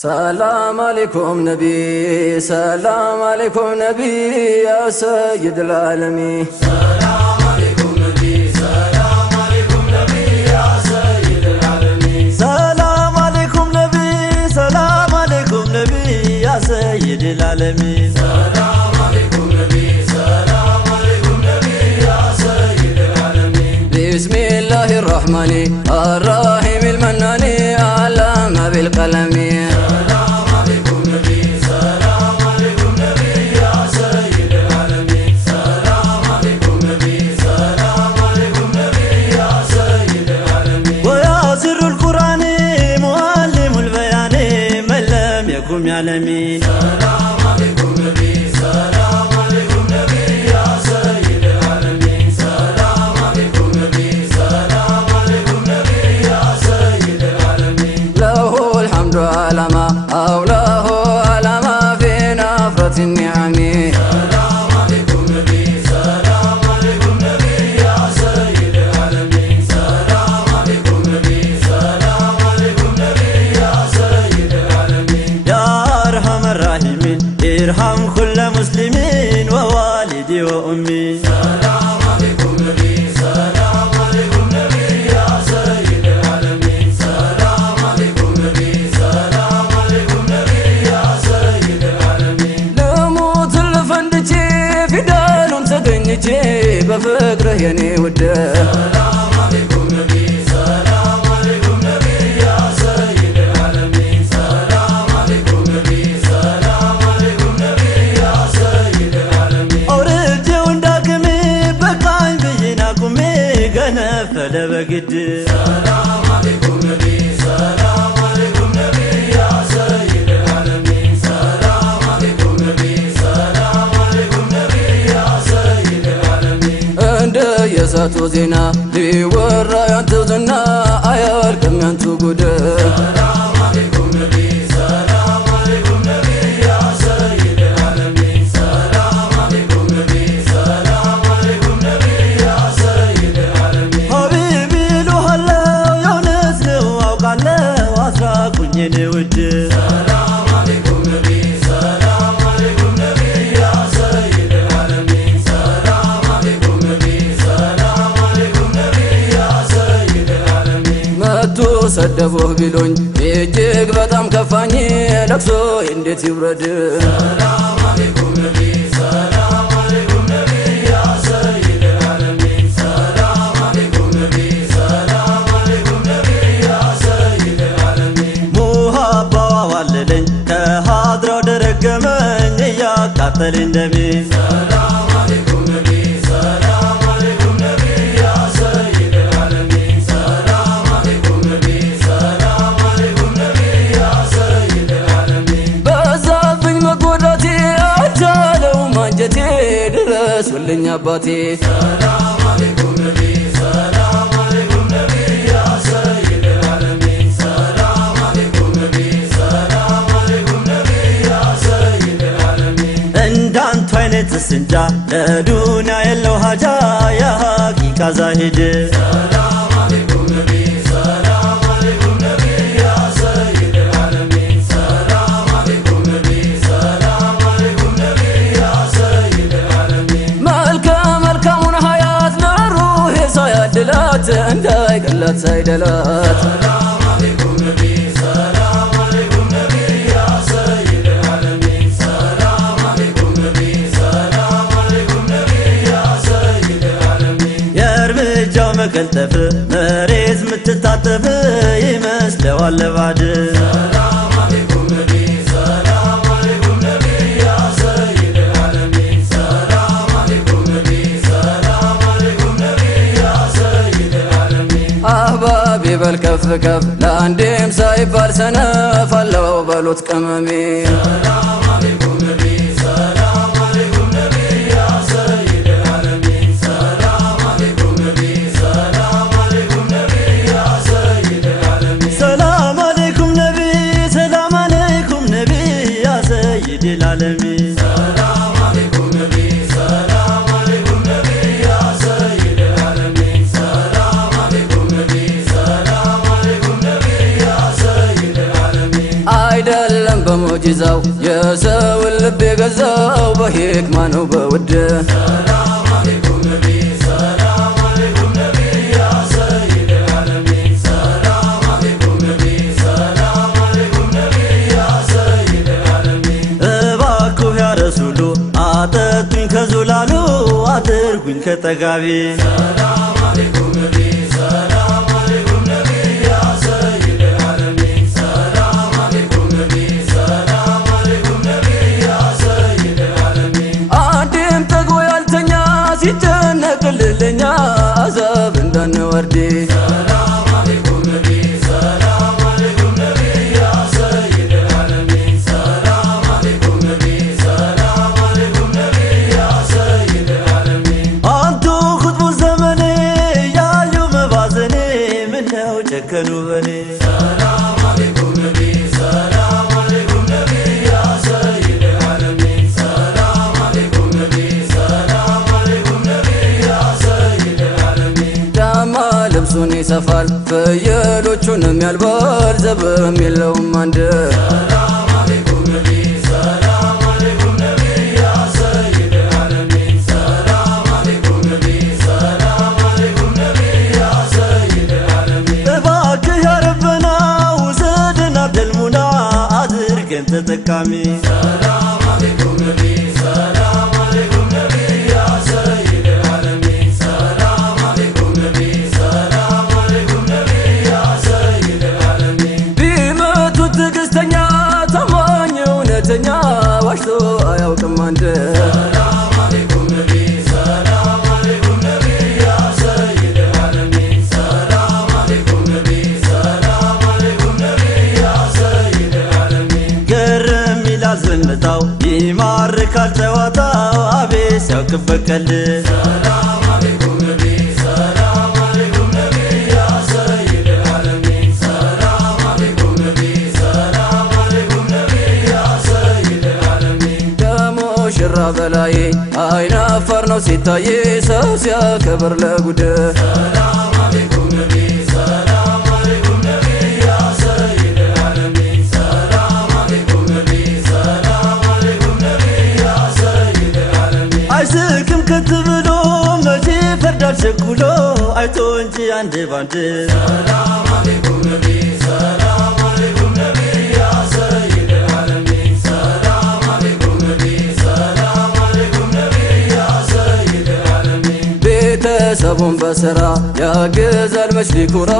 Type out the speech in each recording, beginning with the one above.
سلام عليكم نبي سلام عليكم نبي يا سيد العالمين سلام عليكم نبي سلام عليكم نبي يا سيد العالمين سلام عليكم نبي سلام عليكم نبي يا سيد العالمين سلام عليكم نبي سلام عليكم نبي يا سيد العالمين بسم الله الرحمن الرحيم المنان علم بالقلم سلام عليكم نبي سلام عليكم نبي يا سيد العالمين سلام عليكم نبي سلام عليكم نبي يا سيد العالمين ويا سر القرآن معلم البيان من لم يكن يعلمين سلام عليكم نبي سلام عليكم نبي يا سيد العالمين سلام عليكم نبي سلام عليكم نبي يا سيد العالمين له الحمد على ما أوله على ما في نفرة النعم سلام عليكم نبي سلام عليكم نبي يا سيد العالمين سلام عليكم نبي سلام عليكم نبي يا سيد العالمين يا أرحم الراحمين ارحم كل مسلمين ووالدي وأمي سلام عليكم نبي سلام عليكم نبي يا سيد العالمين سلام عليكم نبي سلام عليكم نبي يا سيد العالمين لموت الفندتي في دارهم تقنتي بفكره يني وده سلام عليكم نبي سلام عليكم نبي يا سيد العالمين سلام عليكم نبي سلام عليكم نبي يا سيد العالمين أورد ونداكمي بقاي بيناكمي قنفل بقد سلام عليكم نبي سلام عليكم نبي يا سيد العالمين سلام عليكم نبي سلام عليكم نبي يا سيد العالمين عند يساتو زينا ليورا ينتظنا أيالكم ينتو قده سلام عليكم نبي سلام عليكم نبي يا سيد العالمين سلام عليكم نبي سلام عليكم نبي يا سيد العالمين حبيبي له الله يونس له أوقاله وأسراكني لود سلام عليكم نبي سلام عليكم نبي يا سيد العالمين سلام عليكم نبي سلام عليكم نبي يا سيد العالمين متو سدفوه بلون يجيك بطام كفاني لكسو اندت يبرد سلام عليكم نبي سلام عليكم نبي يا سيد العالمين سلام عليكم نبي سلام عليكم نبي يا سيد العالمين محبة والدين كهادرو درقمن يقاتل النبي سلام عليكم نبي سلام عليكم نبي يا سيد العالمين سلام عليكم نبي سلام عليكم نبي يا سيد العالمين بزافኝ መጎዳቴ አጃለው ማንጀቴ ድረስ ወልኛ አባቴ سلام عليكم نبي سلام عليكم نبي يا سيد العالمين سلام عليكم نبي سلام عليكم نبي يا سيد العالمين እንዳንቱ አይነት ስንጃ ለዱንያ የለው ሀጃ የሐቂቃ ዛሂድ سلام عليكم نبي سلام عليكم نبي يا سيد العالمين سلام عليكم نبي سلام عليكم نبي يا سيد العالمين መልካሙን ሀያት ለሩሄ ሳያድላት እንዳይቀላት ሳይደላት سلام عليكم نبي سلام عليكم نبي يا سيد العالمين سلام عليكم نبي سلام عليكم نبي يا سيد العالمين የእርምጃው መቀልጠፍ መሬት ምትታጠፍ ይመስለዋል ባድ سلام عليكم نبي سلام عليكم نبي يا سيد العالمين سلام عليكم نبي سلام عليكم نبي يا سيد العالمين አህባቢ በልከፍ ከፍ ለአንዴም ሳይባል ሰነፍ አለው በሉት ቀመሜ سلام عليكم نبي سلام عليكم نبي يا سيد العالمين سلام عليكم نبي سلام عليكم نبي يا سيد العالمين ሰላም አለይኩም ነቢ ሰላም አለይኩም ነቢ ያ ሰይድ العالمين سلام عليكم نبي سلام عليكم نبي يا سيد العالمين سلام عليكم نبي سلام عليكم نبي يا سيد العالمين አይደል በሙዕጂዛው የሰውን ልብ የገዛው በሂክማ ነው በውድ ሰላም አለይኩም ነቢ ሰላም አለይኩም ነቢ ያ ሰይድ አልዓለሚን ሰላም አለይኩም ነቢ ሰላም አለይኩም ነቢ ያ ሰይድ አልዓለሚን እባክዎ ያ ረሱሉ አጠጡኝ ከዙላሉ አድርጉኝ ከጠጋቢ ሰላም አለይኩም ነቢ ሰላም አለይኩም ነቢ ያ ሰይድ አልዓለሚን ሰላም አለይኩም ነቢ ሰላም አለይኩም ነቢ ያ ሰይድ አልዓለሚን አንዴም ጠግቦ ያልተኛ ሲጨነቅልልኛ አዛብ እንዳንወርድ ሰላም አለይኩም ነቢ ሰላም አለይኩም ነቢ ያ ሰይድ አልዓለሚን ሰላም አለይኩም ነቢ ሰላም አለይኩም ነቢ ያ ሰይድ አልዓለሚን አንቱ ኹጥቡ ዘመኔ ያዩ መባዘኔ ምነው ጨከኑ በኔ ሰላም አለይኩም ነቢ ሰላም አለይኩም ነቢ ያ ሰይድ አልዓለሚን ሰላም አለይኩም ነቢ ሰላም አለይኩም ነቢ ያ ሰይድ አልዓለሚን ዳማ ልብሱን ይሰፋል ፍየሎቹንም ያልባል ዘብም የለውም አንድ ሰላም አለይኩም ነቢ ሰላም አለይኩም ነቢ ያ ሰይድ አልዓለሚን ሰላም አለይኩም ነቢ ሰላም አለይኩም ነቢ ያ ሰይድ አልዓለሚን እባክህ ያ ረበና ውሰደን አብደልሙና አድርገን ተጠቃሚ ሰላም አለይኩም ነቢ ሰላም አለይኩም ነቢ ያ ሰይድ አልዓለሚን ሰላም አለይኩም ነቢ ሰላም አለይኩም ነቢ ያ ሰይድ አልዓለሚን ቢመቱ ትዕግስተኛ ታማኝ እውነተኛ ዋሽቶ አያውቅም አንድ ሰላም አለይኩም ነቢ ሰላም አለይኩም ነቢ ያ ሰይድ አልዓለሚን ሰላም አለይኩም ነቢ ሰላም አለይኩም ነቢ ያ ሰይድ አልዓለሚን ገርም ይላል ዝምታው ይማርካል ጨዋታው አቤት ሲያውቅበት ቀልድ ሰላም አለይኩም ነቢ ሰላም አለይኩም ነቢ ያ ሰይድ አልዓለሚን ሰላም አለይኩም ነቢ ሰላም አለይኩም ነቢ ያ ሰይድ አልዓለሚን ከሙሽራ በላይ አይን አፋር ነው ሲታይ ሰው ሲያከብር ለጉድ ሰላም አለይኩም ነቢ ሰላም አለይኩም ነቢ ያ ሰይድ አልዓለሚን ሰላም አለይኩም ነቢ ሰላም አለይኩም ነቢ ያ ሰይድ አልዓለሚን አይስቅም ከት ብሎ መቼ ፈርዳል ቸኩሎ አይቶ እንጂ አንድ ባንድ ሰላም አለይኩም ነቢ ሰላም አለይኩም ነቢ ያ ሰይድ አልዓለሚን ሰላም አለይኩም ነቢ ሰላም አለይኩም ነቢ ያ ሰይድ አልዓለሚን ቤተሰቡን በሥራ ያግዛል መች ሊኩራ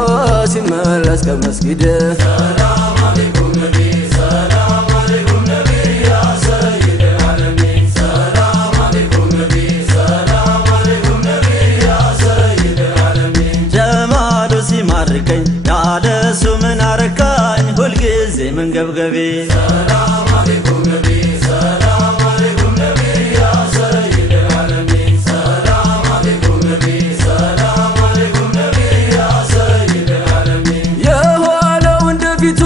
ሲመለስ ከመስጊድ ሰላም አለይኩም ነቢ ሰላም አለይኩም ነቢ ያ ሰይድ አልዓለሚን ሰላም አለይኩም ነቢ ሰላም አለይኩም ነቢ ያ ሰይድ አልዓለሚን ጀማሉ ሲማርከኝ ያለሱ ምን አረካኝ ሁልጊዜ መንገብገቤ ሰላም አለይኩም ነቢ ሰላም አለይኩም ነቢ ያ ሰይድ አልዓለሚን ሰላም አለይኩም ነቢ ሰላም አለይኩም ነቢ ያ ሰይድ አልዓለሚን የኋላው እንደ ፊቱ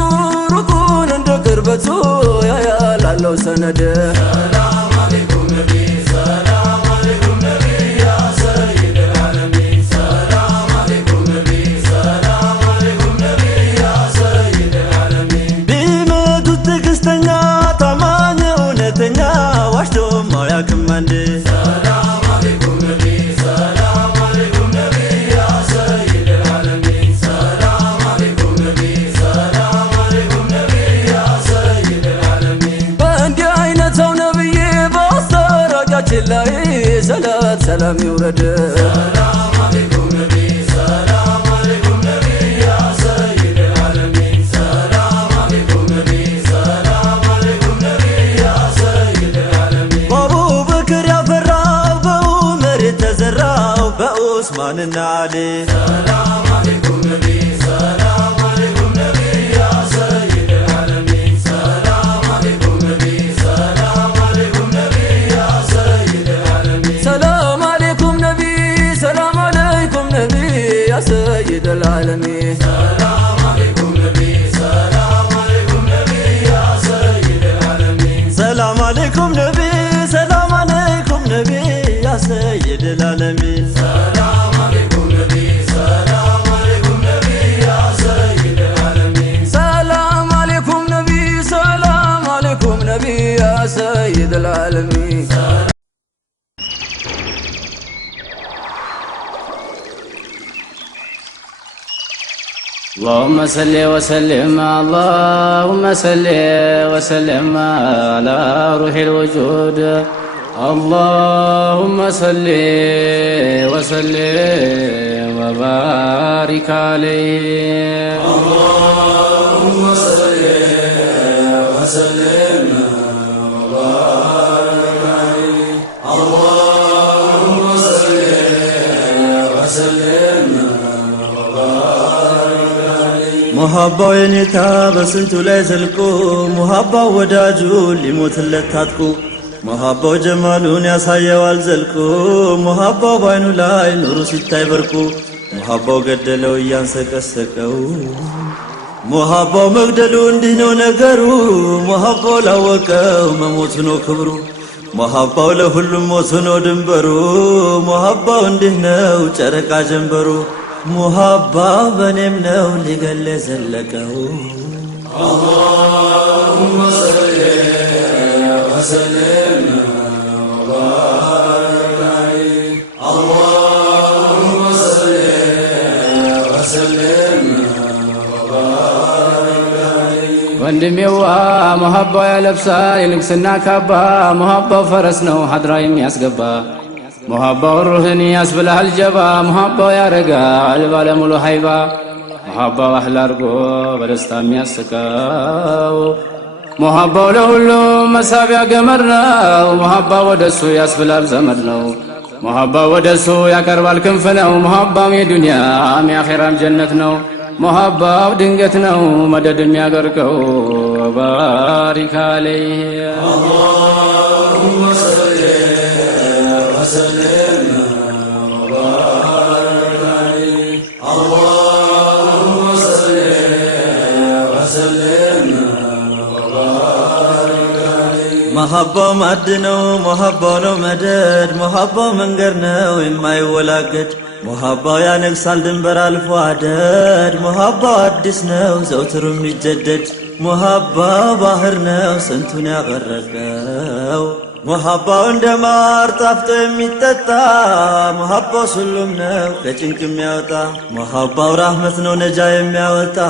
ሩቁን እንደ ቅርበቱ ያያላለው ሰነድ ሰላም አለይኩም ነቢ ሰላም አለይኩም ነቢ ያ ሰይድ አልዓለሚን ሰላም አለይኩም ነቢ ሰላም አለይኩም ነቢ ያ ሰይድ አልዓለሚን ቢመቱት ትዕግስተኛ ታማኝ እውነተኛ ዋሽቶም አያውቅም አንድ ሰላም አለይኩም ነቢ ሰላም አለይኩም ነቢ ያ ሰይድ አልዓለሚን ሰላም አለይኩም ነቢ ሰላም አለይኩም ነቢ ያ ሰይድ አልዓለሚን በእንዲህ አይነታው ነብዬ በአስታራቂያችን ላይ ሰላት ሰላም ይውረድ ሰላም አለይኩም ነቢ ሰላም አለይኩም ነቢ ያ ሰይድ አልዓለሚን ሰላም አለይኩም ነቢ ሰላም አለይኩም ነቢ ያ ሰይድ አልዓለሚን በአቡበክር ያፈራው በዑመር የተዘራው በዑስማንና አሊ ሰላም አለይኩም ነቢ ሰላም አለይኩም ነቢ ያ ሰይድ አልዓለሚን ሰላም አለይኩም ነቢ ሰላም አለይኩም ነቢ ያ ሰይድ አልዓለሚን ሰላም አለይኩም ነቢ ሰላም አለይኩም ነቢ ያ ሰይድ العالمين ሰላም አለይኩም ነቢ ሰላም አለይኩም ነቢ ያ ሰይድ አልዓለሚን ሰላም አለይኩም ነቢ ሰላም አለይኩም ነቢ ያ ሰይድ العالمين ሰላም አለይኩም ነቢ ሰላም አለይኩም ነቢ ያ ሰይድ አልዓለሚን ሰላም አለይኩም ነቢ ሰላም سيد العالمين اللهم صل وسلم على روح الوجود اللهم صل وسلم وبارك عليه اللهم صل وسلم وبارك عليه اللهم صل وسلم محبة ينتا بسنتو لا يزلقو محبة وداجو لموت اللتاتكو محبة جمالون يا سايا والزلقو محبة باينو لاي نورو سيتاي بركو محبة قدلو يانسك السكو محبة مقدلو اندينو نقرو محبة لاوكو مموتنو كبرو محبة لهلو موتنو دنبرو محبة اندينو چرقا جنبرو محبة بنمنو لقل زلكو اللهم صل وسلم وبارك عليه اللهم صل وسلم وبارك عليه ወንድሜዋ محبة ያለብሳል የንግስና ካባ محبة ፈረስ ነው ሀድራ የሚያስገባ محبة الروحني يسبلها الجبا محبة يا رجال بالملو هيبا محبة أحلى رجو بدستام يسكاو محبة لهلو مسابع قمرنا ومحبة ودسو يسبلها الزمرنا محبة ودسو يا كربال كنفنا ومحبة من دنيا من آخرة جنتنا محبة ودنقتنا ومدد يا قرقو وبارك عليه اللهم صل وسلم وبارك عليه اللهم صل وسلم وبارك عليه محبة مدنو محبة لو مدد محبة منقرنو إما يولاقد محبة يا نقصال دنبر الفوادد محبة عدسنو زوترم يجدد محبة باهرنو سنتون يغرقو محبة عندما ارتفت يميتتا محبة سلمنا كچنك ميوتا محبة ورحمتنا نجا يميوتا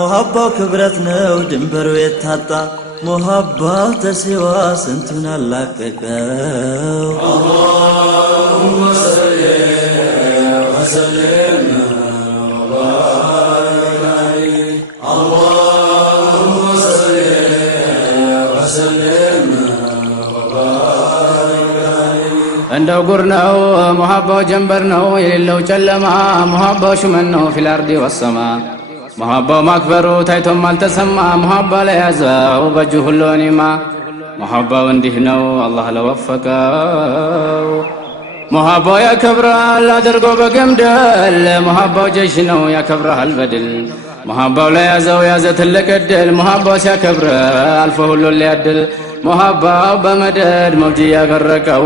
محبة كبرتنا ودنبرو يتحتا محبة تسوى سنتنا لككاو اللهم صل وسلم وبارك عليه اللهم صل وسلم እንደው ጉር ነው محبة ጀንበር ነው የሌለው ጨለማ محبة ሽመን ነው في الارض والسماء محبة ማክበሩ ታይቶም አልተሰማ محبة ለያዘው በእጁ ሁሉ ኒማ محبة እንዲህ ነው አላህ ለወፈቀው محبة ያከብራል አድርጎ በገምደል محبة ጀሽ ነው ያከብራል በድል محبة ለያዘው ያዘ ትልቅ ዕድል محبة ሲያከብር አልፎ ሁሉ ሊያድል محبة بمدد موجي يغرقه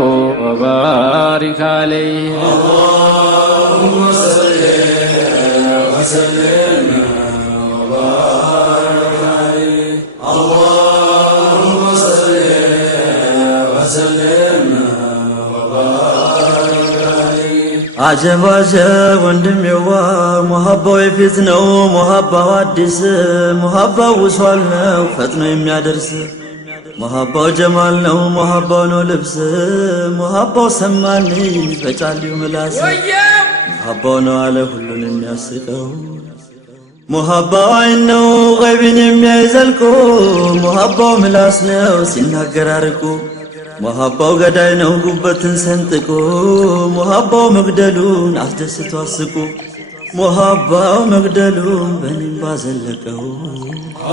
وبارك عليه اللهم صل وسلم وبارك عليه اللهم صل وسلم وبارك عليه عجب عجب وندم يوا محبة يفتنو محبة وادس محبة وصلنا وفتنو يميادرس محبة جمال نو محبة نو لبس محبة سماني فجالي ملاس محبة نو على كل ياسقو محبة عين نو غيب يميزلكو محبة ملاس نو سيناغراركو محبة غداي نو غبتن سنتكو محبة مغدلون أحدث توسكو محبة مغدلون بنين بازلكو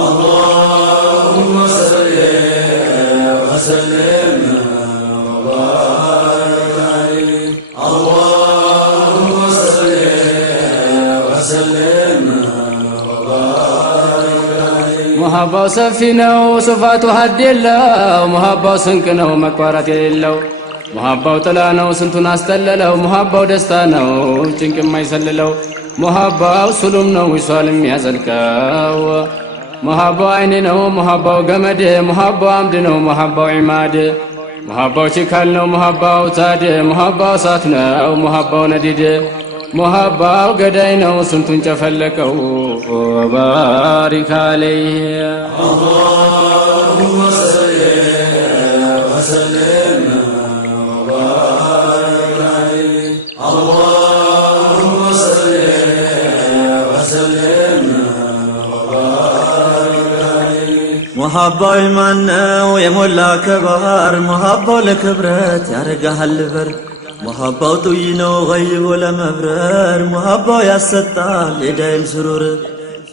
اللهم صل وسلم وبارك عليه اللهم صل وسلم وبارك عليه محبة سفينة وصفاته هد الله محبة سنك ነው መቋረጥ የሌለው محبة ጥላ ነው ስንቱን አስተለለው محبة ደስታ ነው ጭንቅ የማይሰልለው محبة سلم ነው ይሷል የሚያዘልቀው ሙሐባው አይን ነው ሙሐባው ገመድ ሙሐባው አምድ ነው ሙሐባው ዒማድ ሙሐባው ችካል ነው ሙሐባው ታድ ሙሐባው እሳት ነው ሙሐባው ነዲድ ሙሐባው ገዳይ ነው ስንቱን ጨፈለቀው ወባሪክ አለይህ ሙሐባው ኢማን ነው የሞላ ከባህር ሙሐባው ለክብረት ያረጋሃል በር ሙሐባው ጡይ ነው ገይቦ ለመብረር ሙሐባው ያሰጣል የዳይም ስሩር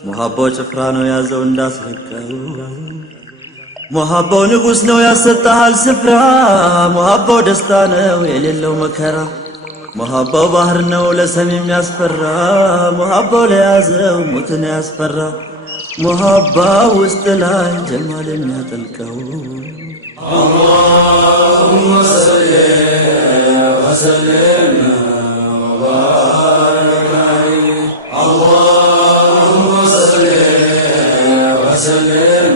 ሙሐባው ጭፍራ ነው ያዘው እንዳስረቀው ሙሐባው ንጉስ ነው ያሰጣሃል ስፍራ ሙሐባው ደስታ ነው የሌለው መከራ ሙሐባው ባህር ነው ለሰሚም ያስፈራ ሙሐባው ለያዘው ሞትን ያስፈራ ሙሐባው ውስጥ ላይ ጀማል የሚያጠልቀው اللهم صل وسلم وبارك عليه اللهم صل وسلم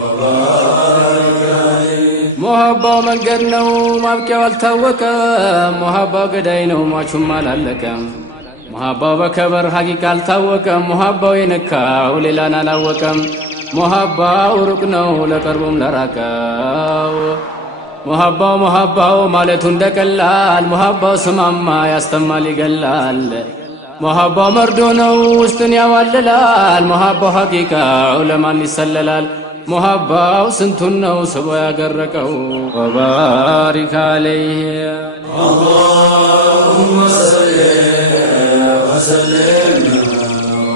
وبارك عليه ሙሐባው መንገድ ነው ማብቂያው አልታወቀም ሙሐባው ገዳይ ነው ሟቹም አላለቀም ሙሐባው በከበር ሐቂቃ አልታወቀም ሙሐባው የነካው ሌላን አላወቀም ሙሐባው ሩቅ ነው ለቀርቡም ለራቀው ሙሐባው ማለቱ እንደቀላል ሙሐባው ስማማ ያስተማል ይገላል ሙሐባው መርዶ ነው ውስጥን ያዋልላል ሙሐባው ሐቂቃው ለማን ይሰለላል ሙሐባው ስንቱን ነው ስቦ ያገረቀው ወባሪክ አለይህ اللهم صل وسلم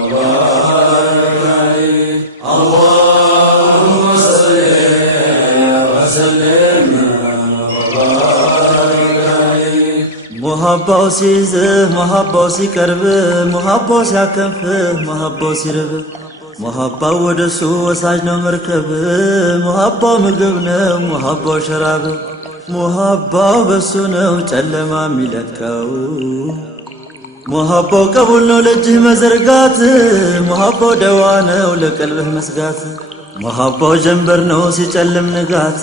وبارك عليه اللهم صل وسلم وبارك عليه ሙሐባው ሲይዝህ ሙሐባው ሲቀርብ ሙሐባው ሲያከንፍህ ሙሐባው ሲርብ ሙሐባው ወደሱ ወሳጅ ነው መርከብ ሙሐባው ምግብ ነው ሙሐባው ሸራብ ሙሐባው በሱ ነው ጨለማ የሚለቀው ሙሐባው ቀቡል ነው ለእጅህ መዘርጋት ሙሐባው ደዋ ነው ለቀልብህ መስጋት ሙሐባው ጀንበር ነው ሲጨልም ንጋት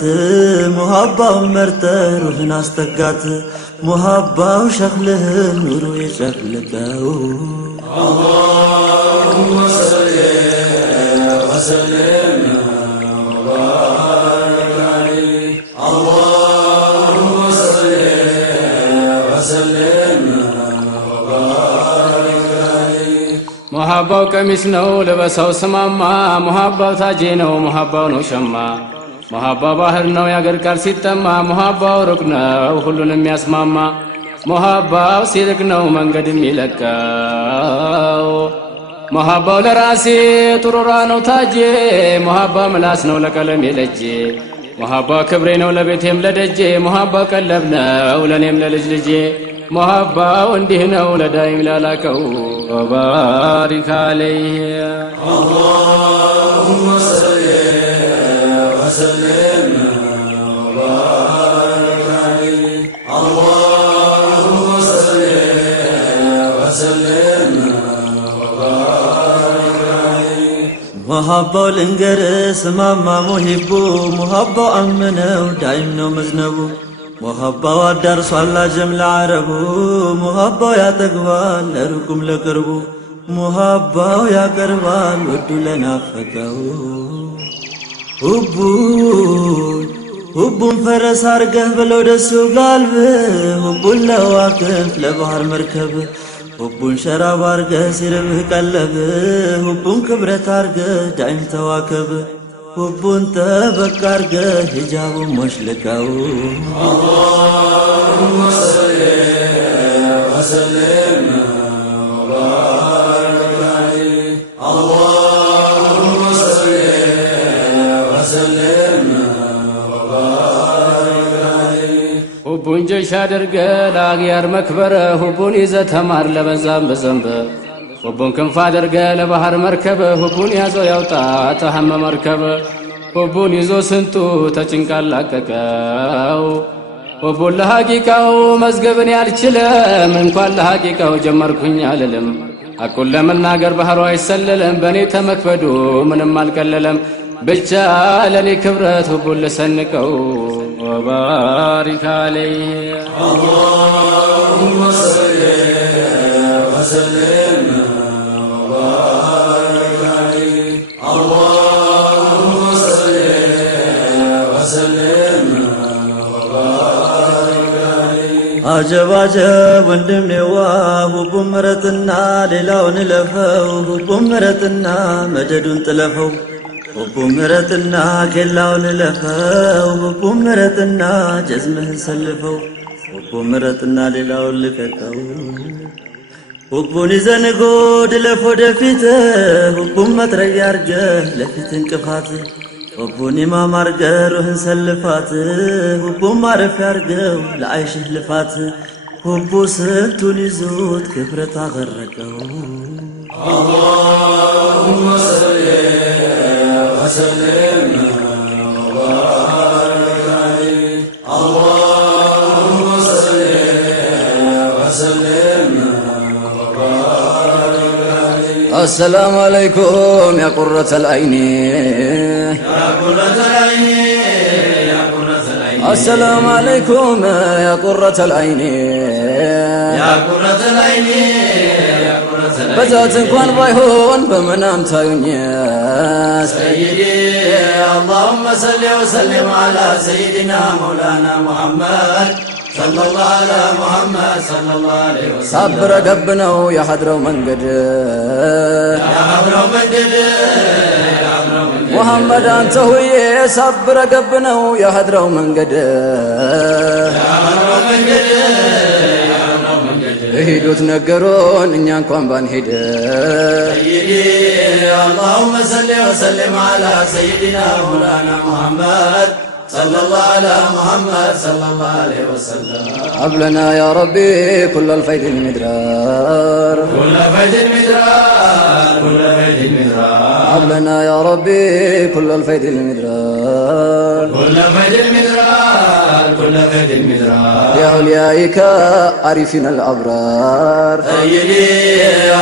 ሙሐባው መርጠህ ሩህን አስጠጋት ሙሐባው ሸክልህን ኑሩ የጨፍልቀው اللهم صل وسلم وبارك عليه اللهم صل وسلم وبارك عليه ሙሐባው ቀሚስ ነው ልበሰው ስማማ ሙሐባው ታጄ ነው ሙሐባው ነው ሸማ ሙሐባው ባህር ነው ያገር ቃል ሲጠማ ሙሐባው ሩቅ ነው ሁሉንም ያስማማ ሙሐባው ሲርቅ ነው መንገድም ይለቀው ሙሐባው ለራሴ ጥሩራ ነው ታጄ ሙሐባው ምላስ ነው ለቀለም የለጄ ሙሐባው ክብሬ ነው ለቤቴም ለደጄ ሙሐባው ቀለብ ነው ለኔም ለልጅ ልጄ ሙሐባው እንዲህ ነው ለዳይም ላላቀው ወባሪክ አለይህ اللهم صل وسلم وبارك عليه اللهم صل وسلم وبارك عليه ሙሐባው ልንገር ስማማ ሙሂቡ ሙሐባው አምነው ዳይም ነው መዝነቡ ሙሐባው አዳርሷል አጀም ለዓረቡ ሙሐባው ያጠግባል ለሩቁም ለቅርቡ ሙሐባው ያቀርባል ወዱ ለናፈቀው ሁቡን ፈረስ አርገህ ብለው ደሱ ጋልብ ሁቡን ለዋክንፍ ለባህር መርከብ ሁቡን ሸራብ አርገህ ሲርብህ ቀለብ ሁቡን ክብረት አርገህ ዳይም ተዋከብ ሁቡን ጠበቅ አርገህ ሂጃቡን ሞሽልቀው اللهم صل وسلم وبارك عليه اللهم صل وسلم وبارك عليه ሁቡን ጀሽ አድርገ ለአግያር መክበረ ሁቡን ይዘ ተማር ለበዛም በዘንበ ሁቡን ክንፍ አድርገ ለባህር መርከብ ሁቡን ያዘው ያውጣ ተሐመ መርከብ ሁቡን ይዞ ስንቱ ተጭንቃላቀቀው ሁቡን ለሐቂቃው መዝገብን ያልችለም እንኳን ለሐቂቃው ጀመርኩኝ አልልም ሐቁን ለመናገር ባህሩ አይሰለለም በእኔ ተመክበዱ ምንም አልቀለለም ብቻ ለኔ ክብረት ሁቡን ልሰንቀው ወባሪክ አለይህ اللهم صل وسلم وبارك عليه اللهم صل وسلم وبارك عليه አጀብ አጀብ ወንድሜዋ ሁቡን ምረጥና ሌላውን ለፈው ሁቡን ምረጥና መደዱን ጥለፈው ሁቡን ምረጥና ኬላውን ለፈው ሁቡን ምረጥና ጀዝምህን ሰልፈው ሁቡን ምረጥና ሌላውን ልቀቀው ሁቡን ይዘንጎ ድለፍ ወደፊት ሁቡን መጥረጊያ አርገህ ለፊት እንቅፋት ሁቡን ኢማም አርገህ ሩህን ሰልፋት ሁቡን ማረፊያ አርገው ለአይሽህ ልፋት ሁቡ ስንቱን ይዞት ክብረት አገረቀው اللهم صل وسلم وبارك عليه اللهم صل وسلم وبارك عليه السلام عليكم يا قرة العين يا قرة العين يا قرة العين السلام عليكم يا قرة العين يا قرة العين يا قرة العين بزات انكوان بايهون بمنام تايونيس سيدي اللهم صل وسلم على سيدنا مولانا محمد صلى الله على محمد صلى الله عليه وسلم صبر قبنو يا حضرو منقد يا حضرو منقد يا حضرو منقد محمد انت هوي صبر قبنو يا حضرو منقد يا حضرو منقد يا حضرو منقد هيدو تنقرون انيان كوان بان هيد سيدي اللهم صل وسلم على سيدنا مولانا محمد صلى الله على محمد صلى الله عليه وسلم هب لنا يا ربي كل الفيد المدرار كل فيد المدرار كل فيد المدرار هب لنا يا ربي كل الفيد المدرار كل فيد المدرار كل فيد المدرار لأوليائك عارفين الأبرار سيدي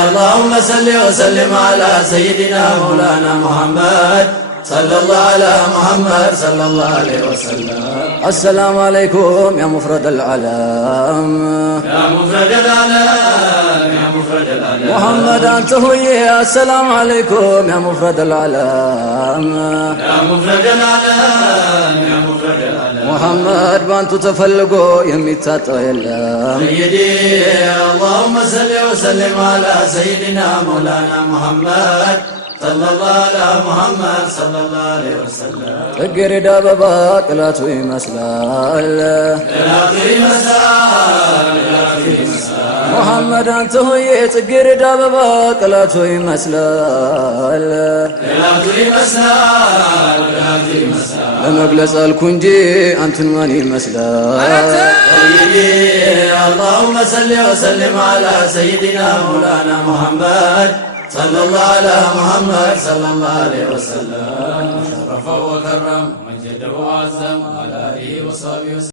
اللهم صل وسلم على سيدنا مولانا محمد صلى الله على محمد صلى الله عليه وسلم السلام عليكم يا مفرد العالم يا مفرد العالم يا مفرد العالم محمد أنت هوي السلام عليكم يا مفرد العالم يا مفرد العالم يا مفرد العالم محمد بانتو تفلقو يميتاتو يلام سيدي اللهم صل وسلم على سيدنا مولانا محمد صلى الله على محمد صلى الله عليه وسلم تقرد بابا قلاتو يمسلال قلاتو يمسلال قلاتو يمسلال محمد أنت هوي تقرد بابا قلاتو يمسلال قلاتو يمسلال قلاتو يمسلال لمقلس الكنجي أنتن ماني مسلال سيدي اللهم صل وسلم على سيدنا مولانا محمد صلى الله على محمد صلى الله عليه وسلم شرف وكرم مجد وعظم على آله وصحبه وسلم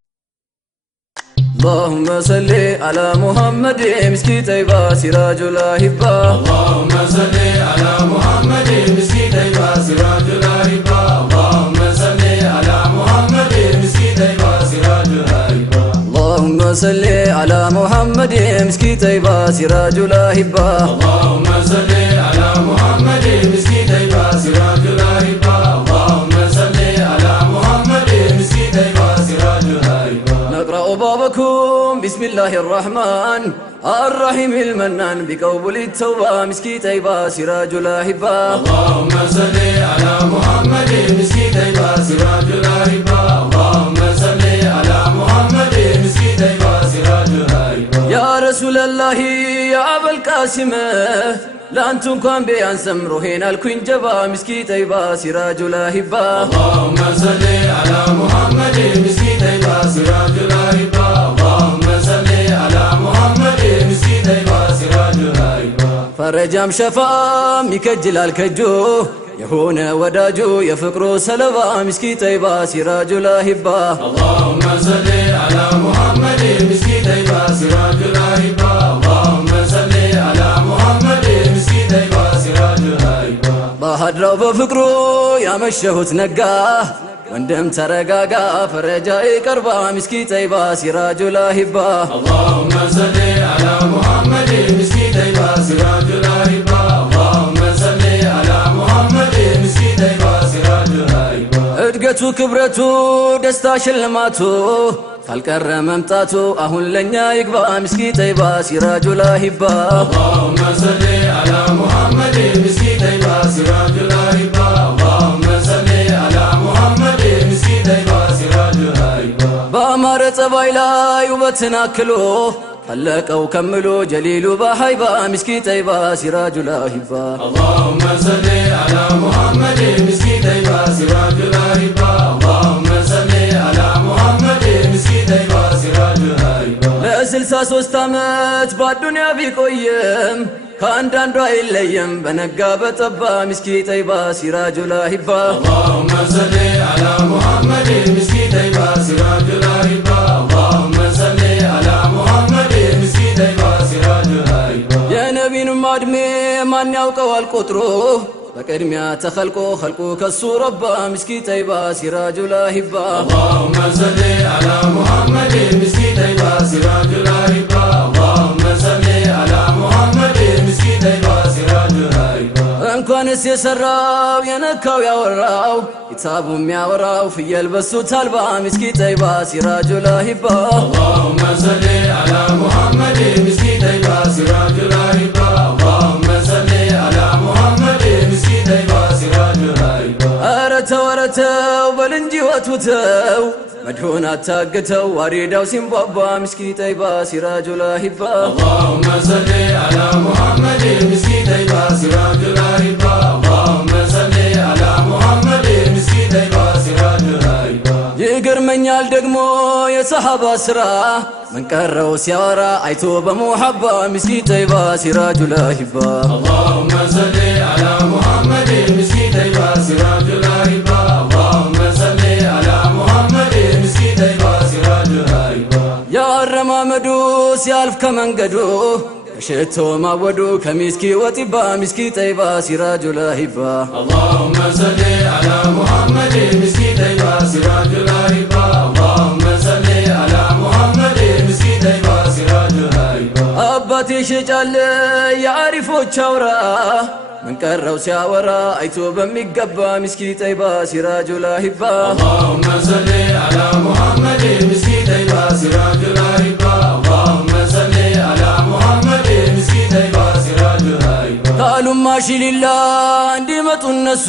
اللهم صل على محمد مسكي طيبة سراج الأحبة اللهم صل على محمد مسكي طيبة سراج الأحبة اللهم صل على محمد مسكي طيبة سراج الأحبة اللهم صل على محمد مسكي طيبة سراج الأحبة اللهم صل على محمد مسكي طيبة سراج الأحبة اللهم صل على محمد مسكي طيبة سراج الأحبة نقرأ بابكم بسم الله الرحمن الرحيم المنان بقبول التوبة مسكي طيبة سراج الأحبة اللهم صل على محمد مسكي طيبة سراج الأحبة اللهم صل على محمد مسكي طيبة سراج الأحبة يا رسول الله يا أبا القاسم لأنتم كان بيانسم روحين الكنجبا مسكي طيبة سراج الأحبة اللهم صل على محمد مسكي طيبة سراج الأحبة اللهم صل على محمد مسكي طيبة سراج الأحبة فرجام شفا ميكجل الكجو يهون وداجو يفكرو سلبا مسكي طيبة سراج الأحبة اللهم صل على محمد مسكي طيبة سراج الأحبة اللهم صل على محمد በሀድራው በፍቅሩ ያመሸሁት ነጋ ወንድም ተረጋጋ ፈረጃዬ ቀርባ ምስኪ ጠይባ ሲራጁል አሂባ اللهم صل على محمد مسكي طيبة سراج الأحبة اللهم صل على محمد مسكي طيبة سراج الأحبة እድገቱ ክብረቱ ደስታ ሽልማቱ ካልቀረ መምጣቱ አሁን ለኛ ይግባ ምስኪ ጠይባ ሲራጁል አሂባ اللهم صل على محمد مسكي طيبة سراج الأحبة اللهم صل على محمد مسكي طيبة سراج الأحبة በአማረ ጸባይ ላይ ውበትን አክሎ ፈለቀው ከምሎ ጀሊሉ በሃይባ ምስኪ ጠይባ ሲራጁል አሂባ اللهم صل على محمد مسكي طيبة سراج الأحبة اللهم صل على محمد مسكي طيبة سراج الأحبة ለ63 ዓመት በአዱንያ ቢቆይም ከአንዳንዱ አይለየም በነጋ በጠባ ምስኪ ጠይባ ሲራጁል አሂባ اللهم صل على محمد مسكي طيبة سراج الأحبة اللهم صل على محمد مسكي طيبة سراج الأحبة የነቢን ማድሜ ማን ያውቀዋል ቁጥሩ በቅድሚያ ተኸልቆ ኸልቁ ከሱ ረባ ምስኪ ጠይባ ሲራጁል አሂባ اللهم صل على محمد مسكي طيبة سراج الأحبة اللهم صل على محمد مسكي طيبة سراج الأحبة እንኳንስ የሰራው የነካው ያወራው ሂሳቡ የሚያወራው ፍየል በሱ ታልባ ምስኪ ጠይባ ሲራጁል አሂባ اللهم صل على محمد مسكي طيبة سراج الأحبة اللهم صل على محمد مسكي طيبة سراج الأحبة ኧረ ተው በል እንጂ ወትውተው መድሁን አታግተው ዋሪዳው ሲንቧቧ ምስኪ ጠይባ ሲራጁል አሂባ اللهم صل على محمد مسكي طيبة سراج الأحبة اللهم صل على محمد مسكي طيبة سراج الأحبة ይገርመኛል ደግሞ የሰሃባ ስራ መንቀረው ሲያወራ አይቶ በሙሐባ ምስኪ ጠይባ ሲራጁል አሂባ اللهم صل على محمد مسكي طيبة سراج الأحبة اللهم صل على محمد مسكي طيبة سراج الأحبة ያረማመዱ ሲያልፍ ከመንገዱ ከሽቶ ማወዱ ከሚስኪ ወጢባ ምስኪ ጠይባ ሲራጁል አሂባ اللهم صل على محمد مسكي طيبة سراج الأحبة اللهم صل على محمد مسكي طيبة سراج الأحبة አባቴ ሸጫለ የአሪፎች አውራ መንቀረው ሲያወራ አይቶ በሚገባ ምስኪ ጠይባ ሲራጁል አሂባ اللهم صل على محمد مسكي طيبة سراج الأحبة اللهم صل على محمد مسكي طيبة سراج الأحبة ካሉማ ሺሊላ እንዲመጡ እነሱ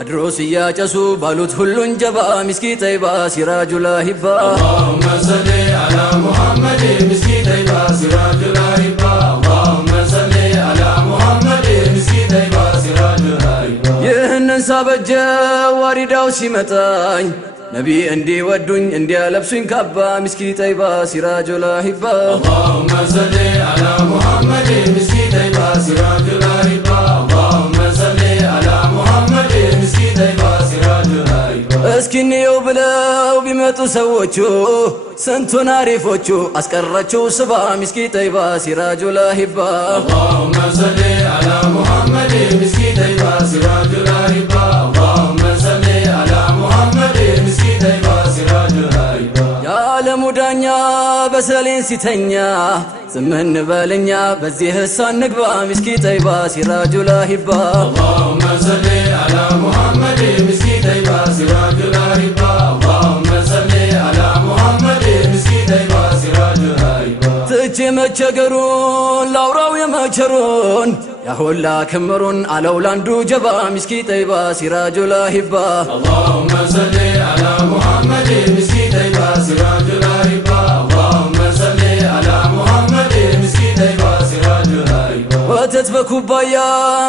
አድሮ ሲያጨሱ ባሉት ሁሉን ጀባ ምስኪ ጠይባ ሲራጁል አሂባ اللهم صل على محمد مسكي طيبة سراج الأحبة اللهم صل على محمد مسكي طيبة سراج الأحبة ይህንን ሳበጀው ዋሪዳው ሲመጣኝ ነቢ እንዲወዱኝ እንዲያለብሱኝ ካባ ምስኪ ጠይባ ሲራጁል አሂባ اللهم صل على محمد مسكي طيبة سراج الأحبة اللهم صل على محمد مسكي طيبة سراج الأحبة እስኪ እንየው ብለው ቢመጡ ሰዎቹ ስንቱን አሪፎቹ አስቀረችው ስባ ምስኪ ጠይባ ሲራጁል አሂባ اللهم صل على محمد مسكي طيبة سراج الأحبة اللهم صل على محمد مسكي طيبة سراج الأحبة የዓለሙ ዳኛ በሰሌን ሲተኛ ዝም እንበልኛ በዚህ እሳን ንግባ ምስኪ ጠይባ ሲራጁል አሂባ اللهم صل على محمد مسكي طيبة سراج الأحبة اللهم صل على محمد مسكي طيبة سراج الأحبة ትቼ መቸገሩን ላውራው የመቸሩን ያሁላ ክምሩን አለው ላንዱ ጀባ ምስኪ ጠይባ ሲራጁል አሂባ اللهم صل على محمد مسكي طيبة سراج الأحبة اللهم صل على محمد مسكي طيبة سراج الأحبة ወተት በኩባያ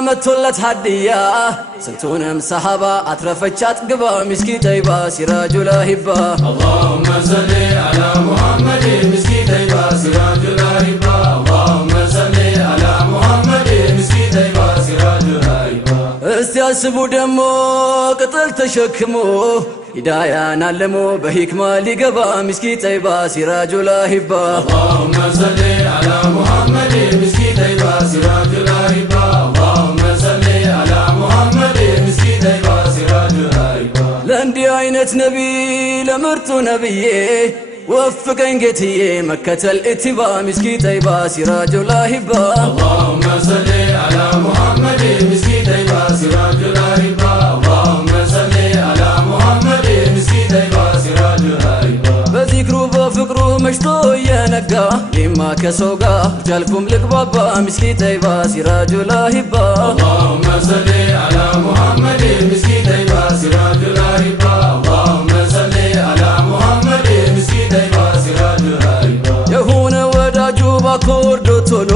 መቶለት ሀድያ ስንቱንም ሰሃባ አትረፈች አጥግባ ምስኪ ጠይባ ሲራጁል አሂባ اللهم صل على محمد مسكي طيبة سراج الأحبة اللهم صل على محمد مسكي طيبة سراج الأحبة እስቲ ያስቡ ደሞ ቅጠል ተሸክሞ ሂዳያን አለሞ በሂክማ ሊገባ ምስኪ ጠይባ ሲራጁል አሂባ اللهم صل على محمد مسكي طيبة سراج الأحبة اللهم صل على محمد ለእንዲህ አይነት ነቢ ለምርጡ ነብዬ ወፍቀኝ ጌትዬ መከተል ኢትባ ምስኪ ጠይባ ሲራጁ ላሂባ اللهم صل على محمد مسكي طيبة سراج الهيبة اللهم صل على محمد مسكي طيبة سراج الهيبة በዚክሩ በፍቅሩ መሽቶ የነጋ እኔማ ከሰው ጋር ቻልኩም ልግባባ ምስኪ ጠይባ ሲራጁ ላሂባ اللهم صل على محمد مسكي طيبة سراج الهيبة اللهم صل على محمد مسكي طيبة سراج الهيبة የሆነ ወዳጁ ባኮርዶ ቶሎ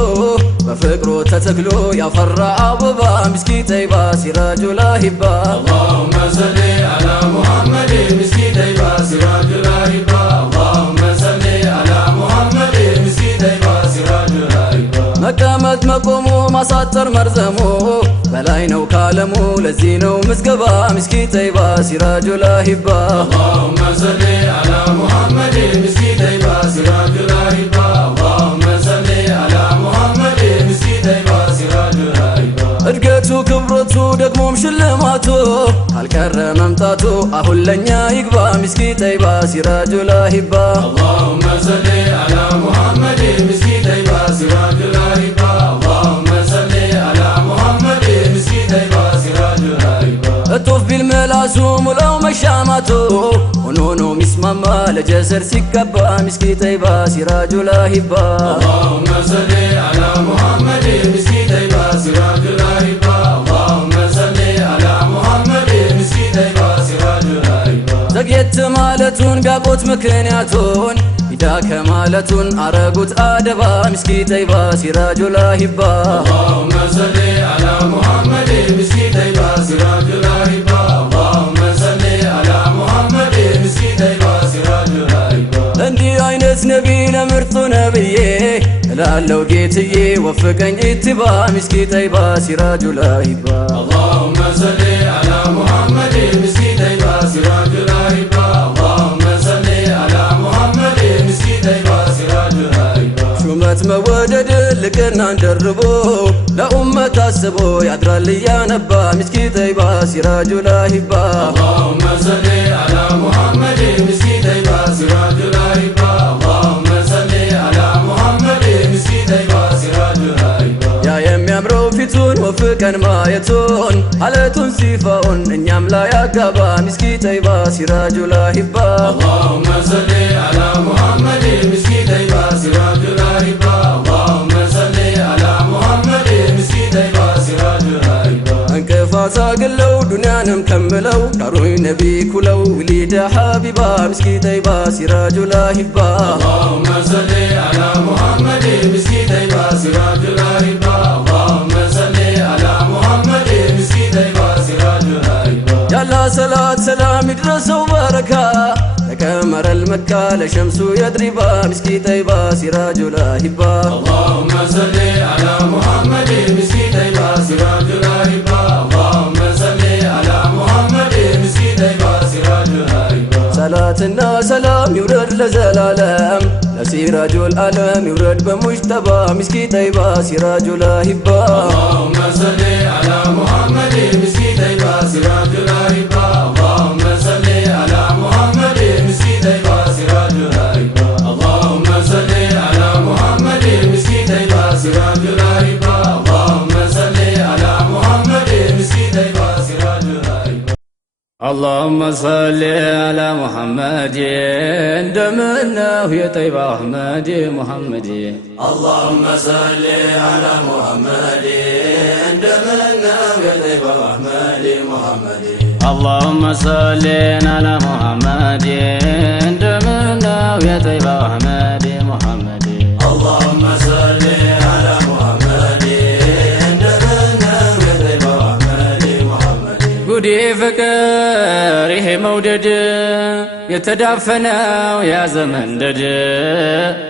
በፍቅሩ ተተክሎ ያፈራ አበባ ምስኪ ጠይባ ሲራጁ ላሂባ اللهم صل على محمد مسكي طيبة سراج الهيبة اللهم صل على محمد مسكي طيبة سراج الهيبة መቀመጥ መቆሙ ማሳጠር መርዘሙ በላይ ነው ካለሙ ለዚህ ነው ምዝገባ ምስኪ ጠይባ ሲራጁ ላሂባ اللهم صل على محمد مسكي طيبة سراج الهيبة اللهم صل على محمد مسكي طيبة سراج الهيبة እድገቱ ክብረቱ ደግሞም ሽልማቱ ካልቀረ መምጣቱ አሁን ለኛ ይግባ ምስኪ ጠይባ ሲራጁ ላሂባ اللهم صل على محمد مسكي طيبة سراج الهيبة اللهم صل على محمد مسكي طيبة سراج الهيبة እጡፍ ቢልመላሱ ሙላው መሻማቱ ሆኖ ነው ሚስማማ ለጀሰር ሲቀባ ምስኪ ጠይባ ሲራጁ ላሂባ اللهم صل على محمد مسكي طيبة سراج الهيبة اللهم صل على محمد مسكي طيبة سراج الهيبة ዘግየት ማለቱን ቢያቆት ምክንያቱን ሂዳ ከማለቱን አረጉት አደባ ምስኪ ጠይባ ሲራጁ ላሂባ اللهم صل على محمد مسكي طيبة سراج الهيبة اللهم صل على محمد مسكي طيبة سراج الهيبة እንዲህ አይነት ነቢ ለምርጡ ነብዬ እላለው ጌትዬ ወፍቀኝ ኢትባ ምስኪ ጠይባ ሲራጁ ላሂባ اللهم صل على محمد مسكي طيبة سراج الهيبة اللهم صل على محمد مسكي طيبة سراج الهيبة ሹመት መወደድ ልቅናን ደርቦ ለኡመት አስቦ ያድራል እያነባ ምስኪ ጠይባ ሲራጁ ላሂባ اللهم صل على محمد مسكي طيبة سراج الهيبة اللهم صل على محمد مسكي طيبة سراج الهيبة ያ የሚያምረው ፊቱን ወፍቀን ማየቱን ሐለቱን ሲፋውን እኛም ላይ አጋባ ምስኪ ጠይባ ሲራጁ ላሂባ اللهم صل على محمد مسكي طيبة سراج الهيبة اللهم صل على محمد مسكي طيبة سراج الهيبة እንቅፋት አግለው ዱንያንም ከምለው ዳሩኝ ነቢ ኩለው ውሊደ ሐቢባ ምስኪ ጠይባ ሲራጁ ላሂባ اللهم صل على محمد مسكي طيبة سراج الهيبة اللهم صل على محمد مسكي طيبة سراج الهيبة ያላ ሰላት ሰላም ይድረሰው በረካ ለቀመረል መካ ለሸምሱ የድሪባ ምስኪ ጠይባ ሲራጁ ላሂባ اللهم صل على محمد مسكي طيبة سراج الهيبة اللهم صل على محمد مسكي طيبة سراج الهيبة ሰላትና ሰላም ይውረድ ለዘላለም ለሲራጁል ዓለም ይውረድ በሙጅተባ ምስኪ ጠይባ ሲራጁ ላሂባ اللهم صل على محمد مسكي طيبة سراج الهيبة اللهم صل على محمد مسكي طيبة سراج الهيبة اللهم صل على محمد مسكي طيبة سراج الهيبة اللهم صل على محمد مسكي طيبة سراج الهيبة اللهم صل على محمد እንደምነው የጠይባ አህመድ ሙሐመድ اللهم صل على محمد እንደምነው የጠይባ አህመድ ሙሐመድ اللهم صل على محمد እንደምነው የጠይባ አህመድ ሙሐመድ اللهم صل على محمد እንደምነው የጠይባ አህመድ ሙሐመድ ጉዴ ፍቅር ይሄ መውደድ የተዳፈነው ያዘመንደድ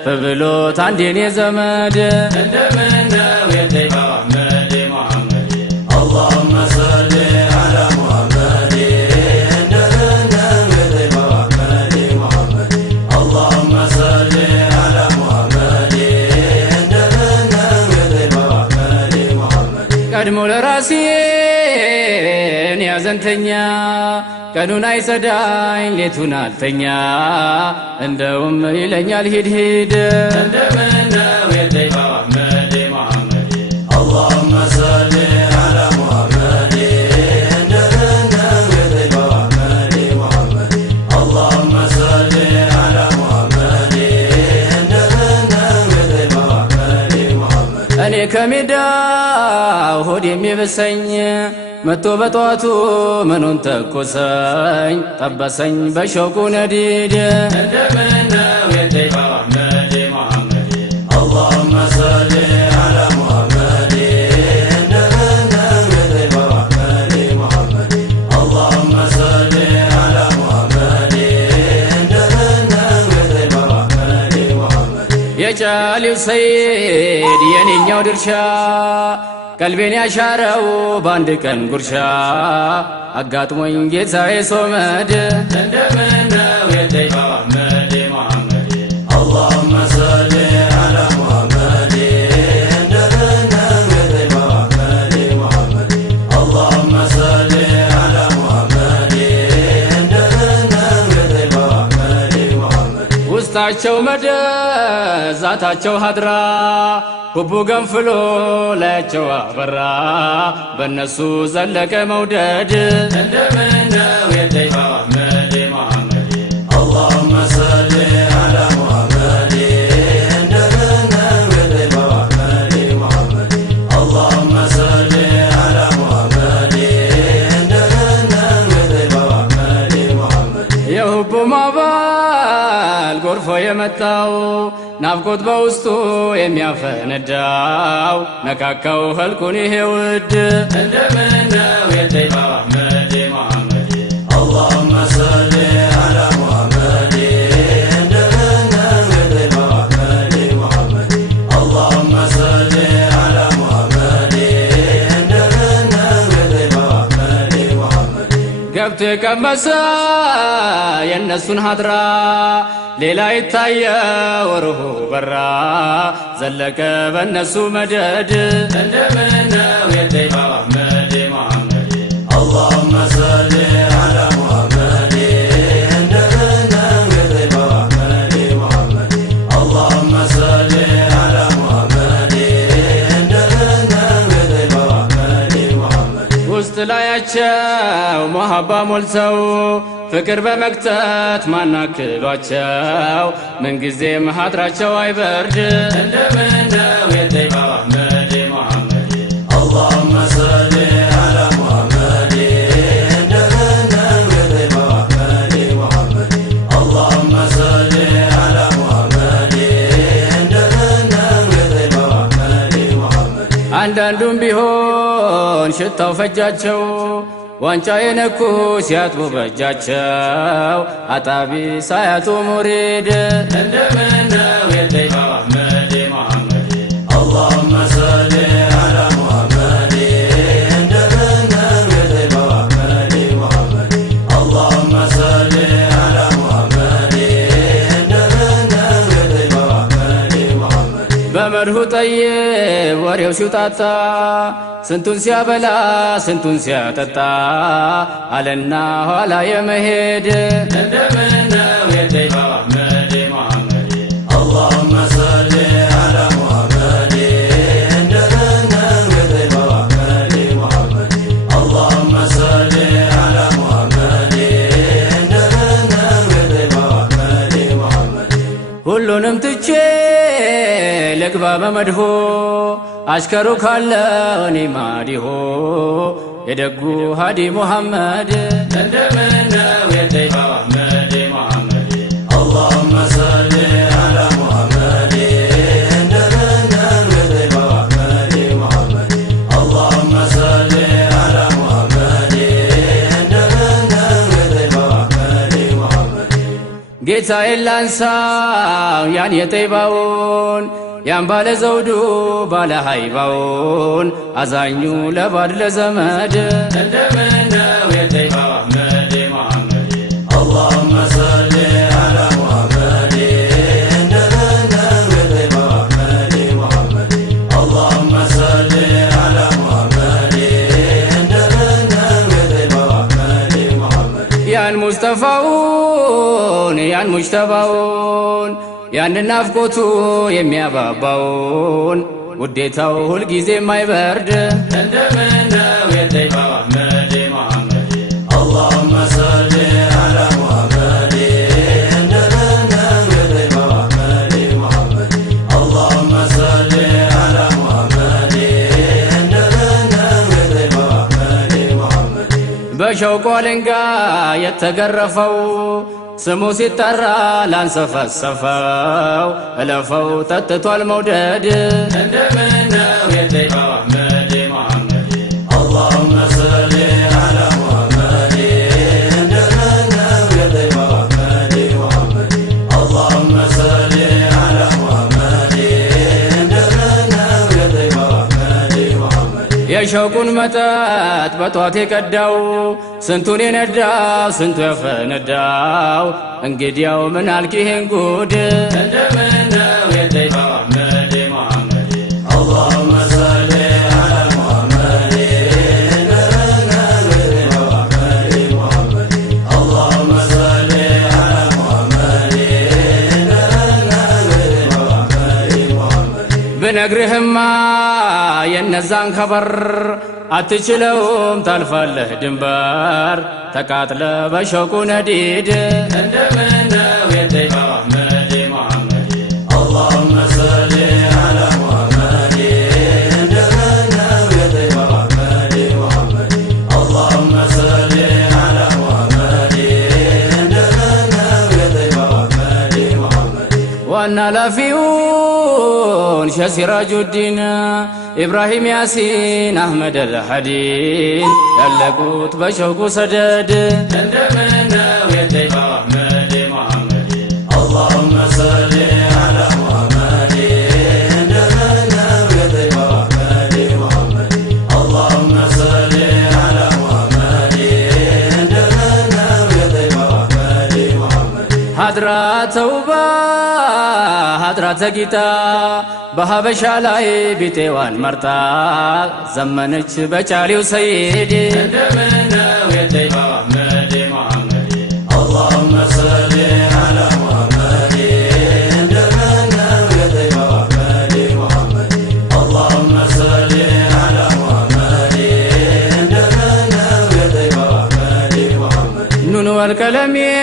ፈብሎት አንዴን የዘመድ እንደምነው የጠይባ አህመድ ሙሐመድ اللهم صل على محمد እንደምነው የጠይባ አህመድ ሙሐመድ اللهم صل على محمد እንደምነው የጠይባ አህመድ ሙሐመድ ቀድሞ ለራሴን ያዘንተኛ ቀኑን አይጸዳኝ ሌቱን አልተኛ እንደውም ይለኛል ሂድ ሂድ እንደምነው የጠይባው አሕመድ ሙሐመድ አላሁመ ሰሊ ዐላ ሙሐመድ እንደምነው የጠይባው አሕመድ ሙሐመድ አላሁመ ሰሊ ዐላ ሙሐመድ እንደምነው የጠይባው አሕመድ ሙሐመድ እኔ ከሜዳው ሆድ የሚብሰኝ መቶ በጠዋቱ ምኑን ተኮሰኝ ጠበሰኝ በሸውቁ ነዲድ እንደምነው የጠይባው አሕመድ ሙሐመድ አላሁመ ሰሊ ዐላ ሙሐመድ እንደምነው የጠይባው አሕመድ ሙሐመድ አላሁመ ሰሊ ዐላ ሙሐመድ እንደምነው የጠይባው አሕመድ ሙሐመድ የጫሊው ሰይድ የኔኛው ድርሻ ቀልቤን ያሻረው በአንድ ቀን ጉርሻ አጋጥሞኝ ጌታዬ ሶመድ እንደምነው የጠይባው አሕመድ ሙሐመድ አላሁመ ሰሊ ዐላ ሙሐመድ እንደምነው የጠይባው አሕመድ ሙሐመድ አላሁመ ሰሊ ዐላ ሙሐመድ እንደምነው የጠይባው አሕመድ ሙሐመድ ውስጣቸው መደዝ ዛታቸው ሀድራ ሁቡ ገንፍሎ ላያቸው አበራ በእነሱ ዘለቀ መውደድ እንደምነው የጠይባው አሕመድ ሙሐመድ አላሁመ ሰሊ ዐላ ሙሐመድ እንደምነው የጠይባው አሕመድ ሙሐመድ አላሁመ ሰሊ ዐላ ሙሐመድ እንደምነው የጠይባው አሕመድ ሙሐመድ የሁቡ ማባል ጎርፎ የመጣው ናፍቆት በውስጡ የሚያፈነዳው ነካካው ህልቁን ይሄ ውድ እንደምነው የጠይባው አሕመድ ሙሐመድ አላሁመ ሰሊ ዐላ ሙሐመድ እንደምነው የጠይባው አሕመድ ሙሐመድ አላሁመ ሰሊ ዐላ ሙሐመድ እንደምነው የጠይባው አሕመድ ሙሐመድ ገብቶ የቀመሰ የእነሱን ሀድራ ሌላ ይታየው ሩሁ በራ ዘለቀ በእነሱ መደድ እንደምነው የጠይባው አሕመድ ሙሐመድ አላሁመ ሰሊ ዐላ ሙሐመድ እንደምነው የጠይባው አሕመድ ሙሐመድ አላሁመ ሰሊ ዐላ ሙሐመድ እንደምነው የጠይባው አሕመድ ሙሐመድ ውስጥ ላያቸው መሐባ ሞልተው ፍቅር በመክተት ማናክሏቸው ምንጊዜም ሀድራቸው አይበርድ እንደምነው የጠይባው አሕመድ ሙሐመድ አላሁመ ሰሊ ዐላ ሙሐመድ እንደምነው የጠይባው አሕመድ ሙሐመድ አላሁመ ሰሊ ዐላ ሙሐመድ እንደምነው የጠይባው አሕመድ ሙሐመድ አንዳንዱም ቢሆን ሽታው ፈጃቸው ዋንጫ የነኩ ሲያጥቡ በእጃቸው አጣቢ ሳያጡ ሙሪድ እንደምነው የጠይባው አሕመድ ሙሐመድ አላሁመ ሰሊ ዐላ ሙሐመድ እንደምነው የጠይባው አሕመድ ሙሐመድ አላሁመ ሰሊ ዐላ ሙሐመድ እንደምነው የጠይባው አሕመድ ሙሐመድ በመድሁ ጠይብ ወሬው ሲውጣጣ ስንቱን ሲያበላ ስንቱን ሲያጠጣ አለና ኋላ የመሄድ እንደምነው የጠይባው አሕመድ ሙሐመድ አላሁመ ሰሊ ዐላ ሙሐመድ እንደምነው የጠይባው አሕመድ ሙሐመድ አላሁመ ሰሊ ዐላ ሙሐመድ እንደምነው የጠይባው አሕመድ ሙሐመድ ሁሉንም ትቼ ልግባ በመድሁ አሽከሩ ካለ እኔ ማዲሆ የደጉ ሃዲ ሙሐመድ እንደምነው የጠይባው አሕመድ ሙሐመድ አላሁመ ሰሊ ዐላ ሙሐመድ እንደምነው የጠይባው አሕመድ ሙሐመድ አላሁመ ሰሊ ዐላ ሙሐመድ እንደምነው የጠይባው አሕመድ ሙሐመድ ጌታዬን ላንሳው ያን የጠይባውን ያን ባለ ዘውዱ ባለ ሃይባውን አዛኙ ለባድ ለዘመድ እንደምነው የጠይባው አሕመድ ሙሐመድ አላሁመ ሰሊ ዐላ ሙሐመድ እንደምነው የጠይባው አሕመድ ሙሐመድ አላሁመ ሰሊ ዐላ ሙሐመድ እንደምነው የጠይባው አሕመድ ሙሐመድ ሙስጠፋውን ያን ሙጅተባውን ያን ናፍቆቱ የሚያባባውን ውዴታው ሁልጊዜ የማይበርድ እንደምነው የጠይባው አሕመድ ሙሐመድ አላሁመ ሰሊ ዐላ ሙሐመድ እንደምነው የጠይባው አሕመድ ሙሐመድ አላሁመ ሰሊ ዐላ ሙሐመድ እንደምነው የጠይባው አሕመድ ሙሐመድ በሸውቆ አለንጋ የተገረፈው ስሙ ሲጠራ ላንሰፈሰፈው እለፈው ጠጥቷል መውደድ እንደምነው የጠይባው አሕመድ ሙሐመድ አላሁመ ሰሊ ዐላ ሙሐመድ እንደምነው የጠይባው አሕመድ ሙሐመድ አላሁመ ሰሊ ዐላ ሙሐመድ እንደምነው የጠይባው አሕመድ ሙሐመድ የሸውቁን መጠጥ በጧት የቀዳው ስንቱን የነዳው ስንቱ የፈነዳው እንግዲያው ምን አልክ ይሄን ጉድ እንደምነው የጠይባው አሕመድ ሙሐመድ አላሁመ ሰሊ ዐላ ሙሐመድ እንደምነው የጠይባው አሕመድ ሙሐመድ አላሁመ ሰሊ ዐላ ሙሐመድ እንደምነው የጠይባው አሕመድ ሙሐመድ ብነግርህማ የነዛን ከበር አትችለውም ታልፋለህ ድንበር ተቃጥለ በሸውቁ ነዲድ እንደምነው የጠይባው አሕመድ ሙሐመድ አላሁመ ሰሊ ዐላ ሙሐመድ እንደምነው የጠይባው አሕመድ ሙሐመድ አላሁመ ሰሊ ዐላ ሙሐመድ እንደምነው የጠይባው አሕመድ ሙሐመድ ዋና ላፊውን ሸህ ሲራጁዲን ኢብራሂም ያሲን አሕመድ አልሐዲን ያለቁት በሸውቁ ሰደድ እንደምነው የጠይባው አሕመድ ሙሐመድ አላሁመ ሰሊ ዐላ ሙሐመድ እንደምነው የጠይባው አሕመድ ሙሐመድ አላሁመ ሰሊ ዐላ ሙሐመድ እንደምነው የጠይባው አሕመድ ሙሐመድ ሀድራ ተውባ ሀድራ ተጊታ በሀበሻ ላይ ቢጤዋን መርጣ ዘመነች በቻሊው ሰይድ እንደምነው የጠይባው አሕመድ ሙሐመድ አላሁመ ሰሊ ዐላ ሙሐመድ እንደምነው የጠይባው አሕመድ ሙሐመድ አላሁመ ሰሊ ዐላ ሙሐመድ እንደምነው የጠይባው አሕመድ ሙሐመድ ኑን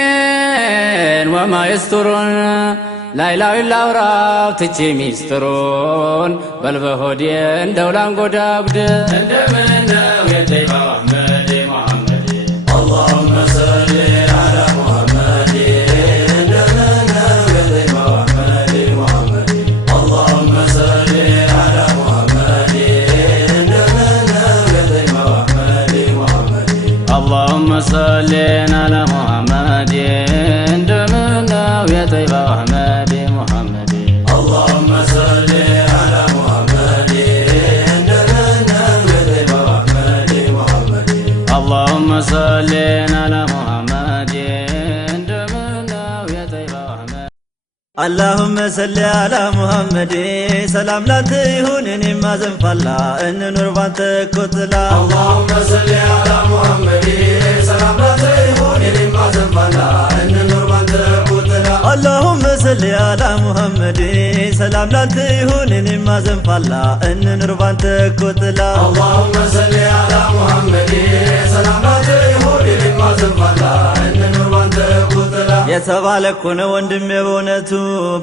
ወልቀለሜን ወማ የስቱሩን ላይላዊ ላውራው ትቼ ሚስጥሩን በልበሆዴ እንደው ላንጎዳጉድ እንደምነው የጠይባው አሕመድ ሙሐመድ አላሁመ ሰሊ ዐላ ሙሐመድ እንደምነው የጠይባው አሕመድ ሙሐመድ አላሁመ ሰሊ ዐላ ሙሐመድ እንደምነው የጠይባው አሕመድ ሙሐመድ اللهم صل على محمد እንደምነው የጠይባው አሕመድ ሙሐመድ اللهم صل على محمد እንደምነው የጠይባው አሕመድ ሙሐመድ اللهم صل على محمد እንደምነው የጠይባው አሕመድ اللهم صل على محمد ሰላም ላንተ ይሁን እኔም አዘንፋላ እንኑር ባንተ ኮትላ اللهم صل على محمد ሰላም ላንተ ይሁን እኔም አዘንፋላ እንኑር ባንተ ኮትላ اللهم صل على محمد ሰላም ላንተ ይሁን እኔም አዘንፋላ እንኑር ባንተ ኮትላ اللهم صل على محمد ሰላም ላንተ ይሁን እኔም አዘንፋላ እንኑር ባንተ ኮትላ የተባለ እኮ ነው ወንድሜ በእውነቱ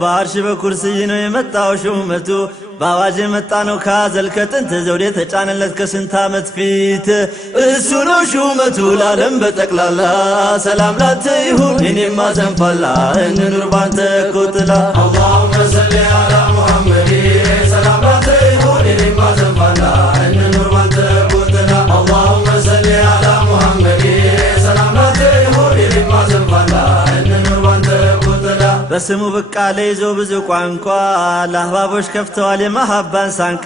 በአርሽ በኩርስይ ነው የመጣው ሹመቱ በአዋጅ የመጣ ነው ከአዘል ከጥንት ዘውድ የተጫነለት ከስንት ዓመት ፊት እሱ ነው ሹመቱ ለዓለም በጠቅላላ ሰላም ላንተ ይሁን እኔም አዘንፋላ እንኑር ባንተ ኮትላ اللهم صل على محمد ሰላም ላንተ ይሁን እኔም አዘንፋላ እንኑር ባንተ ኮትላ اللهم صل على محمد ሰላም ላንተ ይሁን እኔም አዘንፋላ እንኑር ባንተ ኮትላ በስሙ ብቃለ ይዞ ብዙ ቋንቋ ለአህባቦች ከፍተዋል የመሐባን ሳንቃ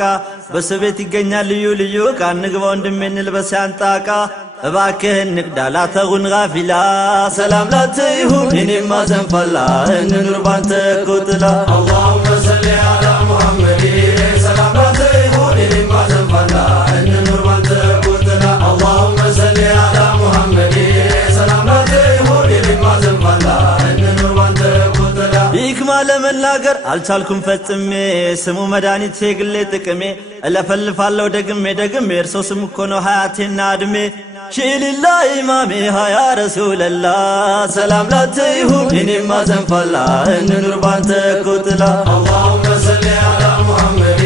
በሱ ቤት ይገኛል ልዩ ልዩ ዕቃ እንግባ ወንድሜ እንልበስ ያንጣቃ እባክህ እንቅዳ ላተጉን ጋፊላ ሰላም ላንተ ይሁን እኔም አዘንፋላ እንኑር ባንተ ኮትላ اللهم صل على محمد ሰላም ላንተ ይሁን እኔም አዘንፋላ እንኑር ባንተ ኮትላ اللهم صل على محمد ሰላም ላንተ ይሁን እኔም ሂክማ ለመናገር አልቻልኩም ፈጽሜ ስሙ መድኃኒቴ ግሌ ጥቅሜ እለፈልፋለሁ ደግሜ ደግሜ እርሶ ስሙ እኮ ነው ሀያቴና ዕድሜ ሺልላ ኢማሜ ሀያ ረሱለላህ ሰላም ላንተ ይሁን እኔማ ዘንፋላ እንኑር ባንተ እኮ ጥላ اللهم صل على محمد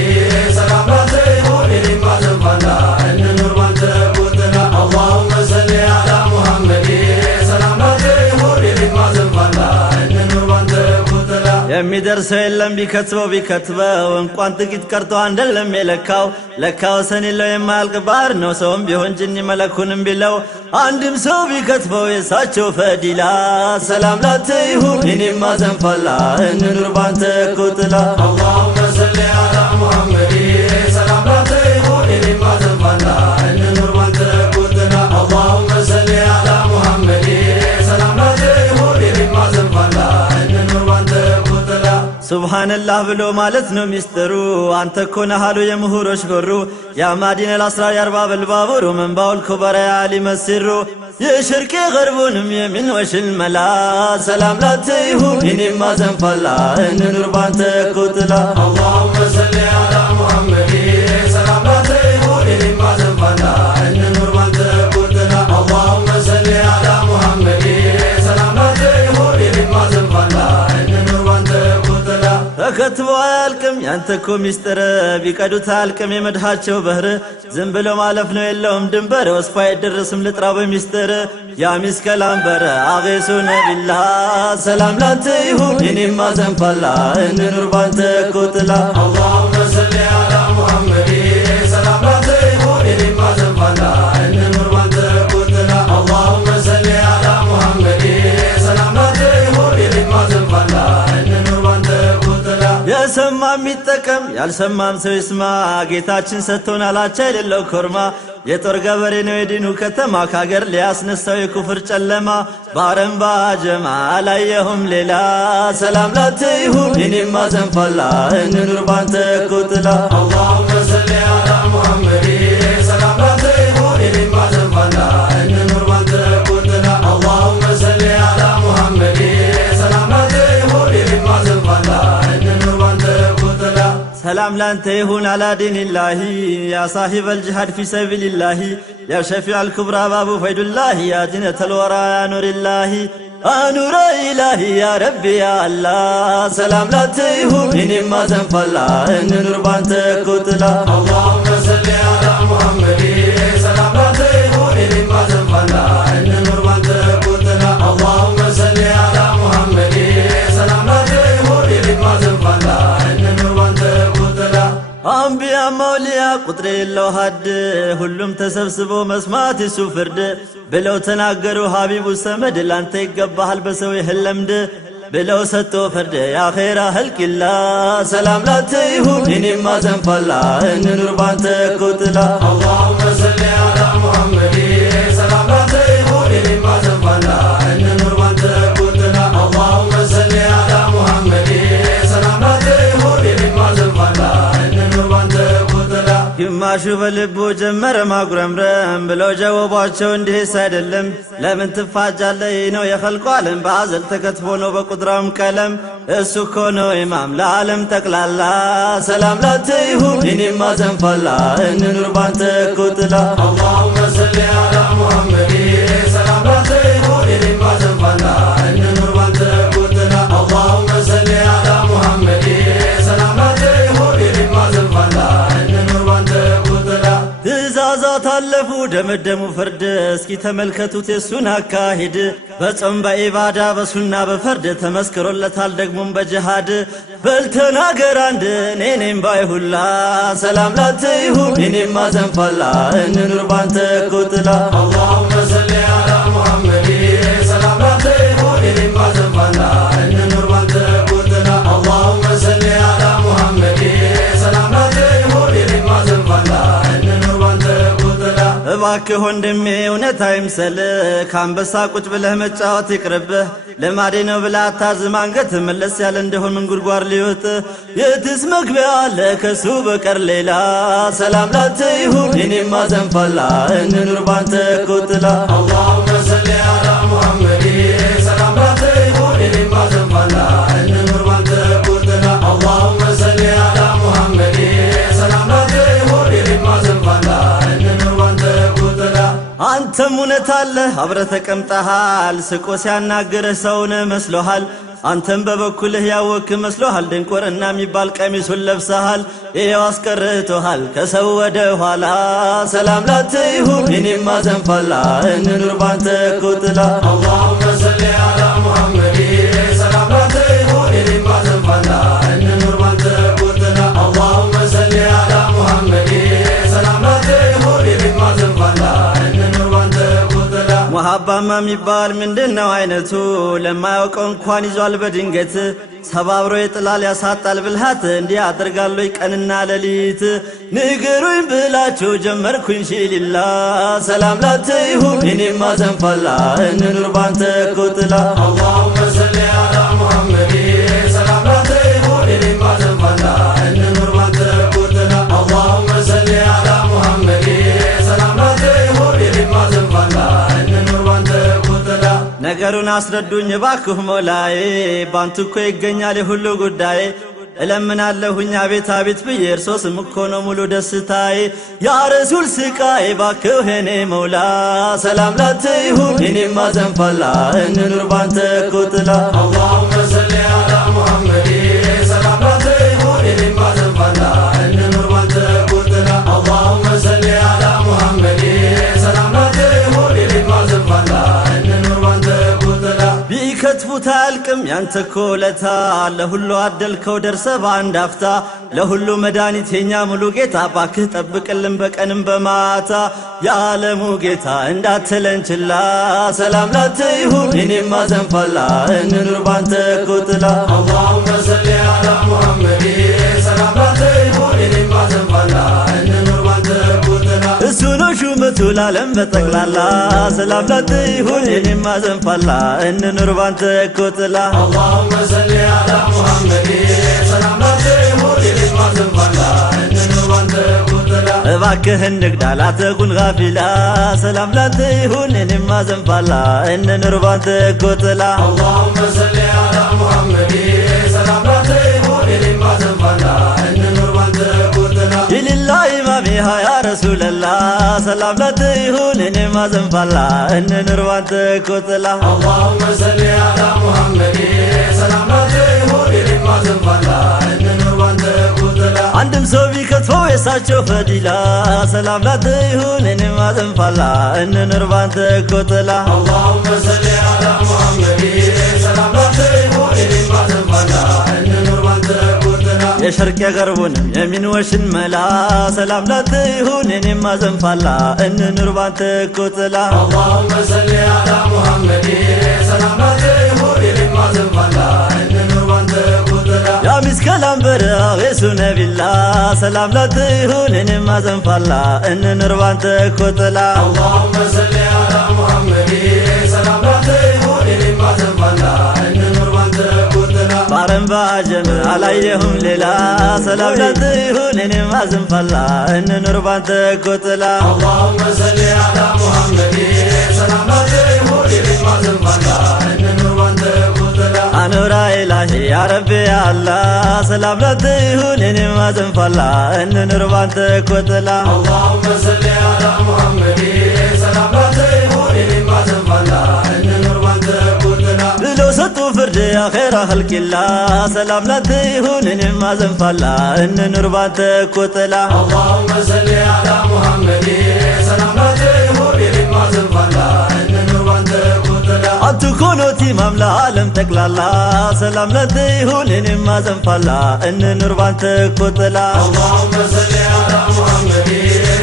سلام ላንተ ይሁን እኔማ ዘንፋላ እንኑር ባንተ እኮ ጥላ اللهم صل على محمد سلام ላንተ ይሁን እኔማ ዘንፋላ እንኑር ባንተ እኮ ጥላ የሚደርሰው የለም ቢከትበው እንኳን ጥቂት ቀርቶ አንደለም የለካው ለካ ወሰን የለው የማያልቅ ባህር ነው ሰውም ቢሆን ጅኒ መለኩንም ቢለው አንድም ሰው ቢከትበው የሳቸው ፈዲላ ሰላም ላንተ ይሁን እኔማ ዘንፋላ እንኑር ባንተ እኮ ጥላ اللهم صل على محمد سلام ላንተ ይሁን እኔማ ዘንፋላ እንኑር ባንተ እኮ ጥላ اللهم صل على محمد سلام ላንተ ይሁን እኔማ ዘንፋላ እንኑር ባንተ እኮ ጥላ ሱብሃንላህ ብሎ ማለት ነው ሚስጥሩ አንተ እኮ ነህ አሉ የምሁሮች በሩ ያ ማዲን الاسرار የአርባብ البابሩ መንባው الكبر يا علي مسر የሽርቅ ገርቡንም የሚን ወሽል መላ ሰላም ላንተ ይሁን እኔማ ዘንፋላ እንኑር ባንተ እኮ ጥላ اللهم صل على محمد سلام ላንተ ይሁን እኔማ ዘንፋላ እንኑር ባንተ እኮ ጥላ اللهم صل على محمد سلام ላንተ ይሁን እኔማ ዘንፋላ እንኑር ባንተ እኮ ጥላ ተከትቦ አያልቅም ያንተ እኮ ሚስጥር ቢቀዱት አያልቅም የመድሃቸው በህር ዝም ብሎ ማለፍ ነው የለውም ድንበር ወስፋ አይደርስም ልጥራው በሚስጥር ያ ሚስከላምበር አገሱነ ቢላህ ሰላም ላንተ ይሁን እኔማ ዘንፋላ እንኑር ባንተ እኮ ጥላ اللهم صل على محمد سلام ላንተ ይሁን እኔማ ዘንፋላ እንኑር ባንተ እኮ ጥላ اللهم صل على محمد سلام ላንተ ይሁን እኔማ ዘንፋላ እንኑር ባንተ እኮ ጥላ የሰማ የሚጠቀም ያልሰማም ሰው ይስማ ጌታችን ሰጥቶናል አቻ የሌለው ኮርማ የጦር ገበሬ ነው የዲኑ ከተማ ከሀገር ሊያስነሳው የኩፍር ጨለማ ባረም ባጀማ አላየሁም ሌላ ሰላም ላንተ ይሁን እኔማ ዘንፋላ እንኑር ባንተ እኮ ጥላ اللهم صل على محمد سلام ላንተ ይሁን እኔማ ዘንፋላ እንኑር ባንተ እኮ ጥላ اللهم صل على محمد سلام ላንተ ይሁን እኔማ ዘንፋላ እንኑር ባንተ እኮ ጥላ ሰላም ላንተ ይሁን አላ ዲንላሂ ያ ሳሂብ الجهاد في سبيل الله يا شفيع الكبرى باب فيد الله يا جنة الورى يا نور الله نور إلهي يا ربي يا الله سلام لاንተ ይሁን እኔማ ዘንፋላ እንኑር ባንተ እኮ ጥላ اللهم صل على محمد سلام ላንተ ይሁን እኔማ ዘንፋላ እንኑር ባንተ እኮ ጥላ اللهم صل على محمد سلام ላንተ ይሁን እኔማ ዘንፋላ እንኑር ባንተ እኮ ጥላ አንቢያ መውሊያ ቁጥር የለው ሀድ ሁሉም ተሰብስቦ መስማት የሱ ፍርድ ብለው ተናገሩ ሀቢቡ ሰመድ ላንተ ይገባሃል በሰው ይህን ለምድ ብለው ሰጥቶ ፍርድ የአኼራ ህልቂላ ሰላም ላንተ ይሁን እኔማ ዘንፋላ እንኑር ባንተ እኮ ጥላ اللهم صل على محمد سلام ላንተ ይሁን እኔማ ዘንፋላ እንኑር ባንተ እኮ ጥላ اللهم صل على محمد سلام ላንተ ይሁን እኔማ ዘንፋላ እንኑር ባንተ እኮ ጥላ ግማሹ በልቡ ጀመረ ማጉረምረም ብለው ጀወቧቸው እንዲህስ አይደለም ለምን ትፋጃለህ ነው የኸልቁ ዓለም በአዘል ተከትፎ ነው በቁድራም ቀለም እሱ እኮ ነው ኢማም ለዓለም ጠቅላላ ሰላም ላንተ ይሁን እኔማ ዘንፋላ እንኑር ባንተ እኮ ጥላ اللهم صل على محمد سلام ላንተ ይሁን እኔማ ዘንፋላ እንኑር ባንተ እኮ ጥላ اللهم صل على محمد سلام ላንተ ይሁን እኔማ ዘንፋላ እንኑር ባንተ እኮ ጥላ ትእዛዛት አለፉ ደመደሙ ፍርድ እስኪ ተመልከቱት የሱን አካሄድ በጾም በኢባዳ በሱና በፈርድ ተመስክሮለታል ደግሞም በጅሃድ በልተናገር አንድ እኔም ባይሁላ ሰላም ላንተ ይሁን እኔማ ዘንፋላ እንኑር ባንተ እኮ ጥላ اللهم صل على محمد سلام ላንተ ይሁን እኔማ ዘንፋላ እንኑር ባንተ እኮ ጥላ اللهم صل على محمد سلام ላንተ ይሁን እኔማ ዘንፋላ እንኑር ባንተ እኮ ጥላ እባክህ ወንድሜ እውነት አይምሰል ከአንበሳ ቁጭ ብለህ መጫወት ይቅርብህ ለማዴ ነው ብለህ አታዝም አንገት መለስ ያለ እንደሆን ምን ጉድጓድ ሊወጥ የትስ መግቢያ አለ ከሱ በቀር ሌላ ሰላም ላንተ ይሁን እኔማ ዘንፋላ እንኑር ባንተ እኮ ጥላ اللهم صل على محمد سلام ላንተ ይሁን እኔማ ዘንፋላ እንኑር ባንተ እውነት አለ አብረ ተቀምጠሃል ስቆ ሲያናግርህ ሰውን መስሎሃል አንተም በበኩልህ ያወክ መስሎሃል ድንቁርና የሚባል ቀሚሱን ለብሰሃል ይሄው አስቀርቶሃል ከሰው ወደ ኋላ ሰላም ላንተ ይሁን እኔማ ዘንፋላ እንኑር ባንተ ቁጥላ اللهم صل على محمد سلام ላንተ ይሁን እኔማ ዘንፋላ እንኑር ባንተ ቁጥላ اللهم صل على محمد سلام ላንተ ይሁን እኔማ ዘንፋላ እንኑር ባንተ ቁጥላ መሐባማ የሚባል ምንድነው አይነቱ ለማያውቀው እንኳን ይዟል በድንገት ሰባብሮ ይጥላል ያሳጣል ብልሃት እንዲህ አደርጋለሁ ቀንና ሌሊት ንገሩኝ ብላችሁ ጀመርኩኝ ሺሊላ ሰላም ላንተ ይሁን እኔማ ዘንፋላ እንኑር ባንተ ቁጥላ اللهم صل على محمد سلام ላንተ ይሁን እኔማ ዘንፋላ እንኑር ባንተ ቁጥላ اللهم صل على محمد سلام ላንተ ይሁን እኔማ ዘንፋላ እንኑር ባንተ ቁጥላ ነገሩን አስረዱኝ ባክህ ሞላዬ ባንተ እኮ ይገኛል የሁሉ ጉዳይ እለምናለሁኝ አቤት አቤት ብዬ እርሶ ስም እኮ ነው ሙሉ ደስታዬ ያ ረሱል ስቃዬ ባክህ የኔ መውላ ሰላም ላንተ ይሁን እኔማ ዘንፋላ እንኑር ባንተ ቁጥላ اللهم صل على محمد سلام ላንተ ይሁን እኔማ ዘንፋላ እንኑር ባንተ ቁጥላ اللهم صل على محمد سلام ላንተ ይሁን እኔማ ዘንፋላ እንኑር ባንተ ቁጥላ ቢከትፉት አያልቅም ያንተ እኮ ውለታ ለሁሉ አደልከው ደርሰ በአንድ አፍታ ለሁሉ መድኃኒት የኛ ሙሉ ጌታ ባክህ ጠብቅልን በቀንም በማታ የዓለሙ ጌታ እንዳትለን ችላ ሰላም ላንተ ይሁን እኔማ ዘንፋላ እንኑር ባንተ ቁጥላ اللهم صل على محمد سلام ላንተ ይሁን እኔማ ዘንፋላ እንኑር ባንተ ቁጥላ እሱ ነው ሹመቱ ለዓለም በጠቅላላ ሰላም ላንተ ይሁን እኔማ ዘንፋላ እንኑር ባንተ ቁጥላ اللهم صل على محمد سلام ላንተ ይሁን እኔማ ዘንፋላ እንኑር ባንተ ቁጥላ እባክህ እንግዳ ላተኩን ጋፊላ ሰላም ላንተ ይሁን እኔማ ዘንፋላ እንኑር ባንተ ቁጥላ اللهم صل على محمد سلام ላንተ ይሁን እኔማ ዘንፋላ እንኑር ባንተ ቁጥላ ይልላ ኢማሜ ያ ረሱለላህ ሰላም ላንተ ይሁን እኔማ ዘንፋላ እንኑር ባንተ ቁጥላ اللهم صل على محمد سلام ላንተ ይሁን እኔማ ዘንፋላ እንኑር ባንተ ቁጥላ አንድም ሰው ቢከትፈው የሳቸው ፈዲላ ሰላም ላንተ ይሁን እኔማ ዘንፋላ እንኑር ባንተ ቁጥላ اللهم صل على محمد سلام ላንተ ይሁን እኔማ ዘንፋላ እንኑር ባንተ ቁጥላ የሸርቅ የገርቡንም የሚን ወሽን መላ ሰላም ላንተ ይሁን እኔማ ዘንፋላ እንኑር ባንተ ቁጥላ اللهم صل على محمد سلام ላንተ ይሁን እኔማ ዘንፋላ እንኑር ባንተ ቁጥላ ያ ሚስከላም በረሱ ነቢላ ሰላም ላንተ ይሁን እኔማ ዘንፋላ እንኑር ባንተ ቁጥላ اللهم صل على محمد سلام ላንተ ይሁን እኔማ ዘንፋላ እንኑር ባንተ ቁጥላ ባረም ባጀም አላየሁም ሌላ ሰላም ላንተ ይሁን እኔማ ዘንፋላ እንኑር ባንተ ቁጥላ اللهم صل على محمد سلام ላንተ ይሁን እኔማ ዘንፋላ እንኑር ባንተ ቁጥላ አኑራ ኢላሂ ያ ረቢ አላህ ሰላም ላንተ ይሁን እኔማ ዘንፋላ እንኑር ባንተ ቁጥላ اللهم صل على محمد سلام ላንተ ይሁን እኔማ ዘንፋላ እንኑር ባንተ ቁጥላ ብሎ ሰጡ ፍርድ አኼራ ኸልቂላ ሰላም ላንተ ይሁን እኔማ ዘንፋላ እንኑር ባንተ ቁጥላ اللهم صل على محمد سلام ላንተ ይሁን እኔማ ዘንፋላ እንኑር ባንተ ቁጥላ አንቱ ኮኖቲ ማምላ ዓለም ጠቅላላ ሰላም ላንተ ይሁን እኔማ ዘንፋላ እንኑር ባንተ ቁጥላ اللهم صل على محمد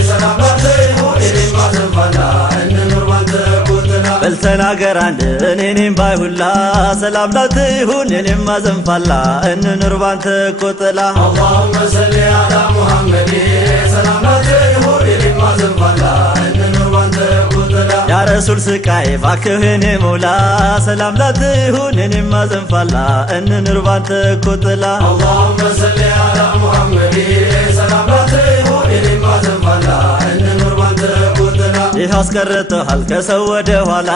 سلام ላንተ ይሁን እኔማ ዘንፋላ እንኑር ባንተ ቁጥላ በልተናገር አንድ እኔም ባይሁላ ሰላም ላንተ ይሁን እኔማ ዘንፋላ እንኑር ባንተ ቁጥላ اللهم صل على محمد سلام ላንተ ይሁን እኔማ ዘንፋላ እንኑር ባንተ ቁጥላ ያ ረሱል ስቃዬ ባክህ የኔ መውላ ሰላም ላንተ ይሁን እኔማ ዘንፋላ እንኑር ባንተ ቁጥላ اللهم صل على محمد سلام ላንተ ይሁን እኔማ ዘንፋላ እንኑር ባንተ ቁጥላ ይህ አስቀርቶሃል ከሰው ወደ ኋላ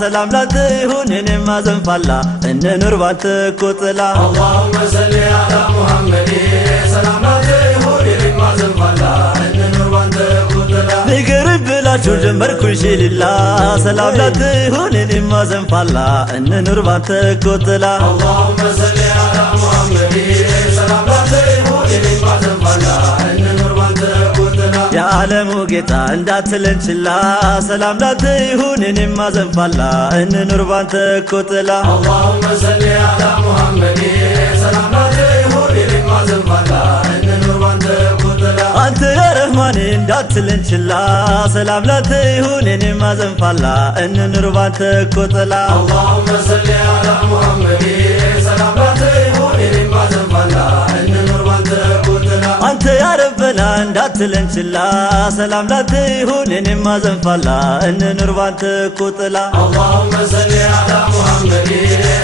ሰላም ላንተ ይሁን እኔማ ዘንፋላ እንኑር ባንተ ቁጥላ اللهم صل على محمد سلام ላንተ ይሁን እኔማ ዘንፋላ እንኑር ባንተ ቁጥላ ንገሩኝ ብላችሁ ጀመርኩኝ ሽሊላ ሰላም ላንተ ይሁን እኔማ ዘንፋላ እንኑር ባንተ እኮ ጥላ اللهم صل على محمد ሰላም ላንተ ይሁን እኔማ ዘንፋላ እንኑር ባንተ እኮ ጥላ የዓለሙ ጌታ እንዳትለን ችላ ሰላም ላንተ ይሁን እኔማ ዘንፋላ እንኑር ባንተ እኮ ጥላ اللهم صل على محمد ሰላም ላንተ ይሁን እኔማ ዘንፋላ እንኑር ባንተ እኮ ጥላ አንተ ያ ረህማን እንዳትለን ችላ ሰላም ላንተ ይሁን እኔማ ዘንፋላ እንኑር ባንተ እኮ ጥላ اللهم صل على محمد ሰላም ላንተ ይሁን እኔማ ዘንፋላ እንኑር ባንተ እኮ ጥላ አንተ ያ ረበና እንዳትለን ችላ ሰላም ላንተ ይሁን እኔማ ዘንፋላ እንኑር ባንተ እኮ ጥላ اللهم صل على محمد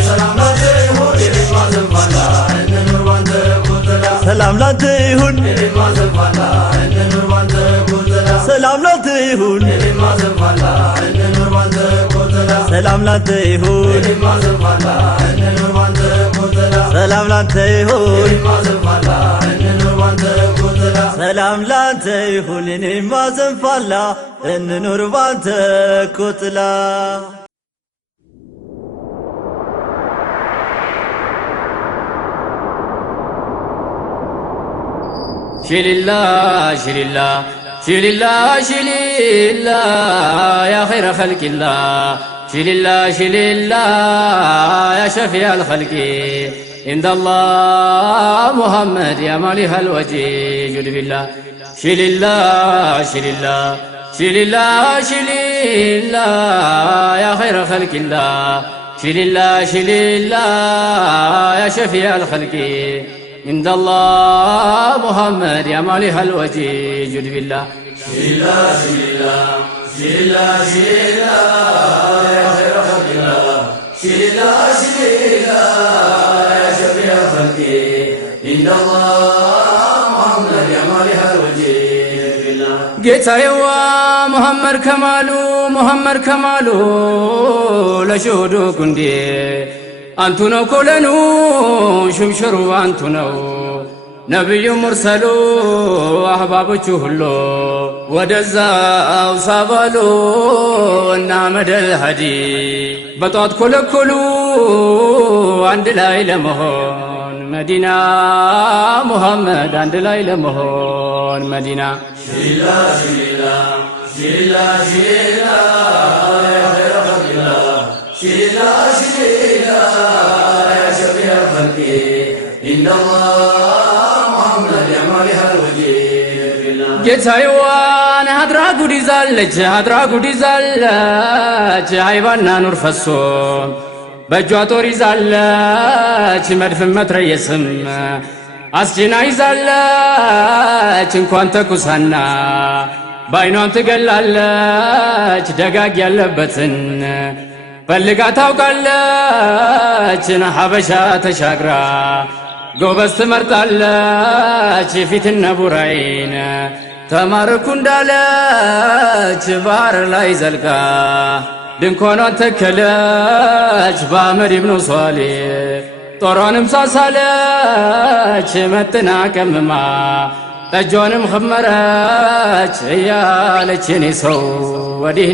ሰላም ላንተ ይሁን እኔማ ዘንፋላ እንኑር ባንተ እኮ ጥላ ሰላም ላንተ ይሁን እኔማ ዘንፋላ እንኑር ባንተ እኮ ጥላ ሰላም ላንተ ይሁን እኔማ ዘንፋላ እንኑር ባንተ እኮ ጥላ ሰላም ላንተ ይሁን እኔማ ዘንፋላ እንኑር ባንተ እኮ ጥላ ሰላም ላንተ ይሁን እኔማ ዘንፋላ እንኑር ባንተ እኮ ጥላ ሰላም ላንተ ይሁን እኔማ ዘንፋላ እንኑር ባንተ እኮ ጥላ ሽሊላ ሽሊላ ሽሊላ ሽሊላ ያ ኸይረ ኸልቂላ ሽሊላ ሽሊላ ያ ሸፊዕ አልኸልቂ ኢንደላህ ሙሐመድ ያ ማሊህ አልወጂ ጁድ ቢላ ሽሊላ ሽሊላ ሽሊላ ሽሊላ ያ ኸይረ ኸልቂላ ሽሊላ ሽሊላ ያ ሸፊዕ አልኸልቂ عند الله محمد يا مالح الوجه جد بالله شيلا شيلا شيلا شيلا يا خير خلق الله شيلا شيلا يا شفيع الخلق عند الله محمد يا مالح الوجه بالله ጌታዬዋ ሙሐመድ ከማሉ ለሽሁዱ ጉንዴ አንቱ ነው ኮለኑ ሹምሽሩ አንቱ ነው ነቢዩ ሙርሰሉ አህባቦቹ ሁሉ ወደዛው ሳባሉ እና መደል ሀዲ በጧት ኮለኮሉ አንድ ላይ ለመሆን መዲና ሙሐመድ አንድ ላይ ለመሆን መዲና ሽሊላ ሽሊላ ሽሊላ ሽሊላ ያ ኸይረ ኸልቂላህ ሽሊላ ሽሊላ ያ ሸፊዕ አልኸልቂ ኢንደላህ ሙሐመድ ያ ማሊህ አልወጂህ ቢላህ ጌታዬዋን ሀድራ ጉድ ይዛለች ሃይባና ኑር ፈሶ በእጇ ጦር ይዛለች መድፍን መትረየስም አስጂና ይዛለች እንኳን ተኩሳና በዓይኗም ትገላለች ደጋግ ያለበትን ፈልጋ ታውቃለች ሀበሻ ተሻግራ ጎበዝ ትመርጣለች ፊትና ቡራይን ተማርኩ እንዳለች ባህር ላይ ዘልቃ ድንኳኗን ተከለች በአህመድ ኢብኑ ሷሊህ ጦሯንም ሳሳለች መጥና ቀምማ ጠጇንም ኸመረች እያለች የኔ ሰው ወዲህ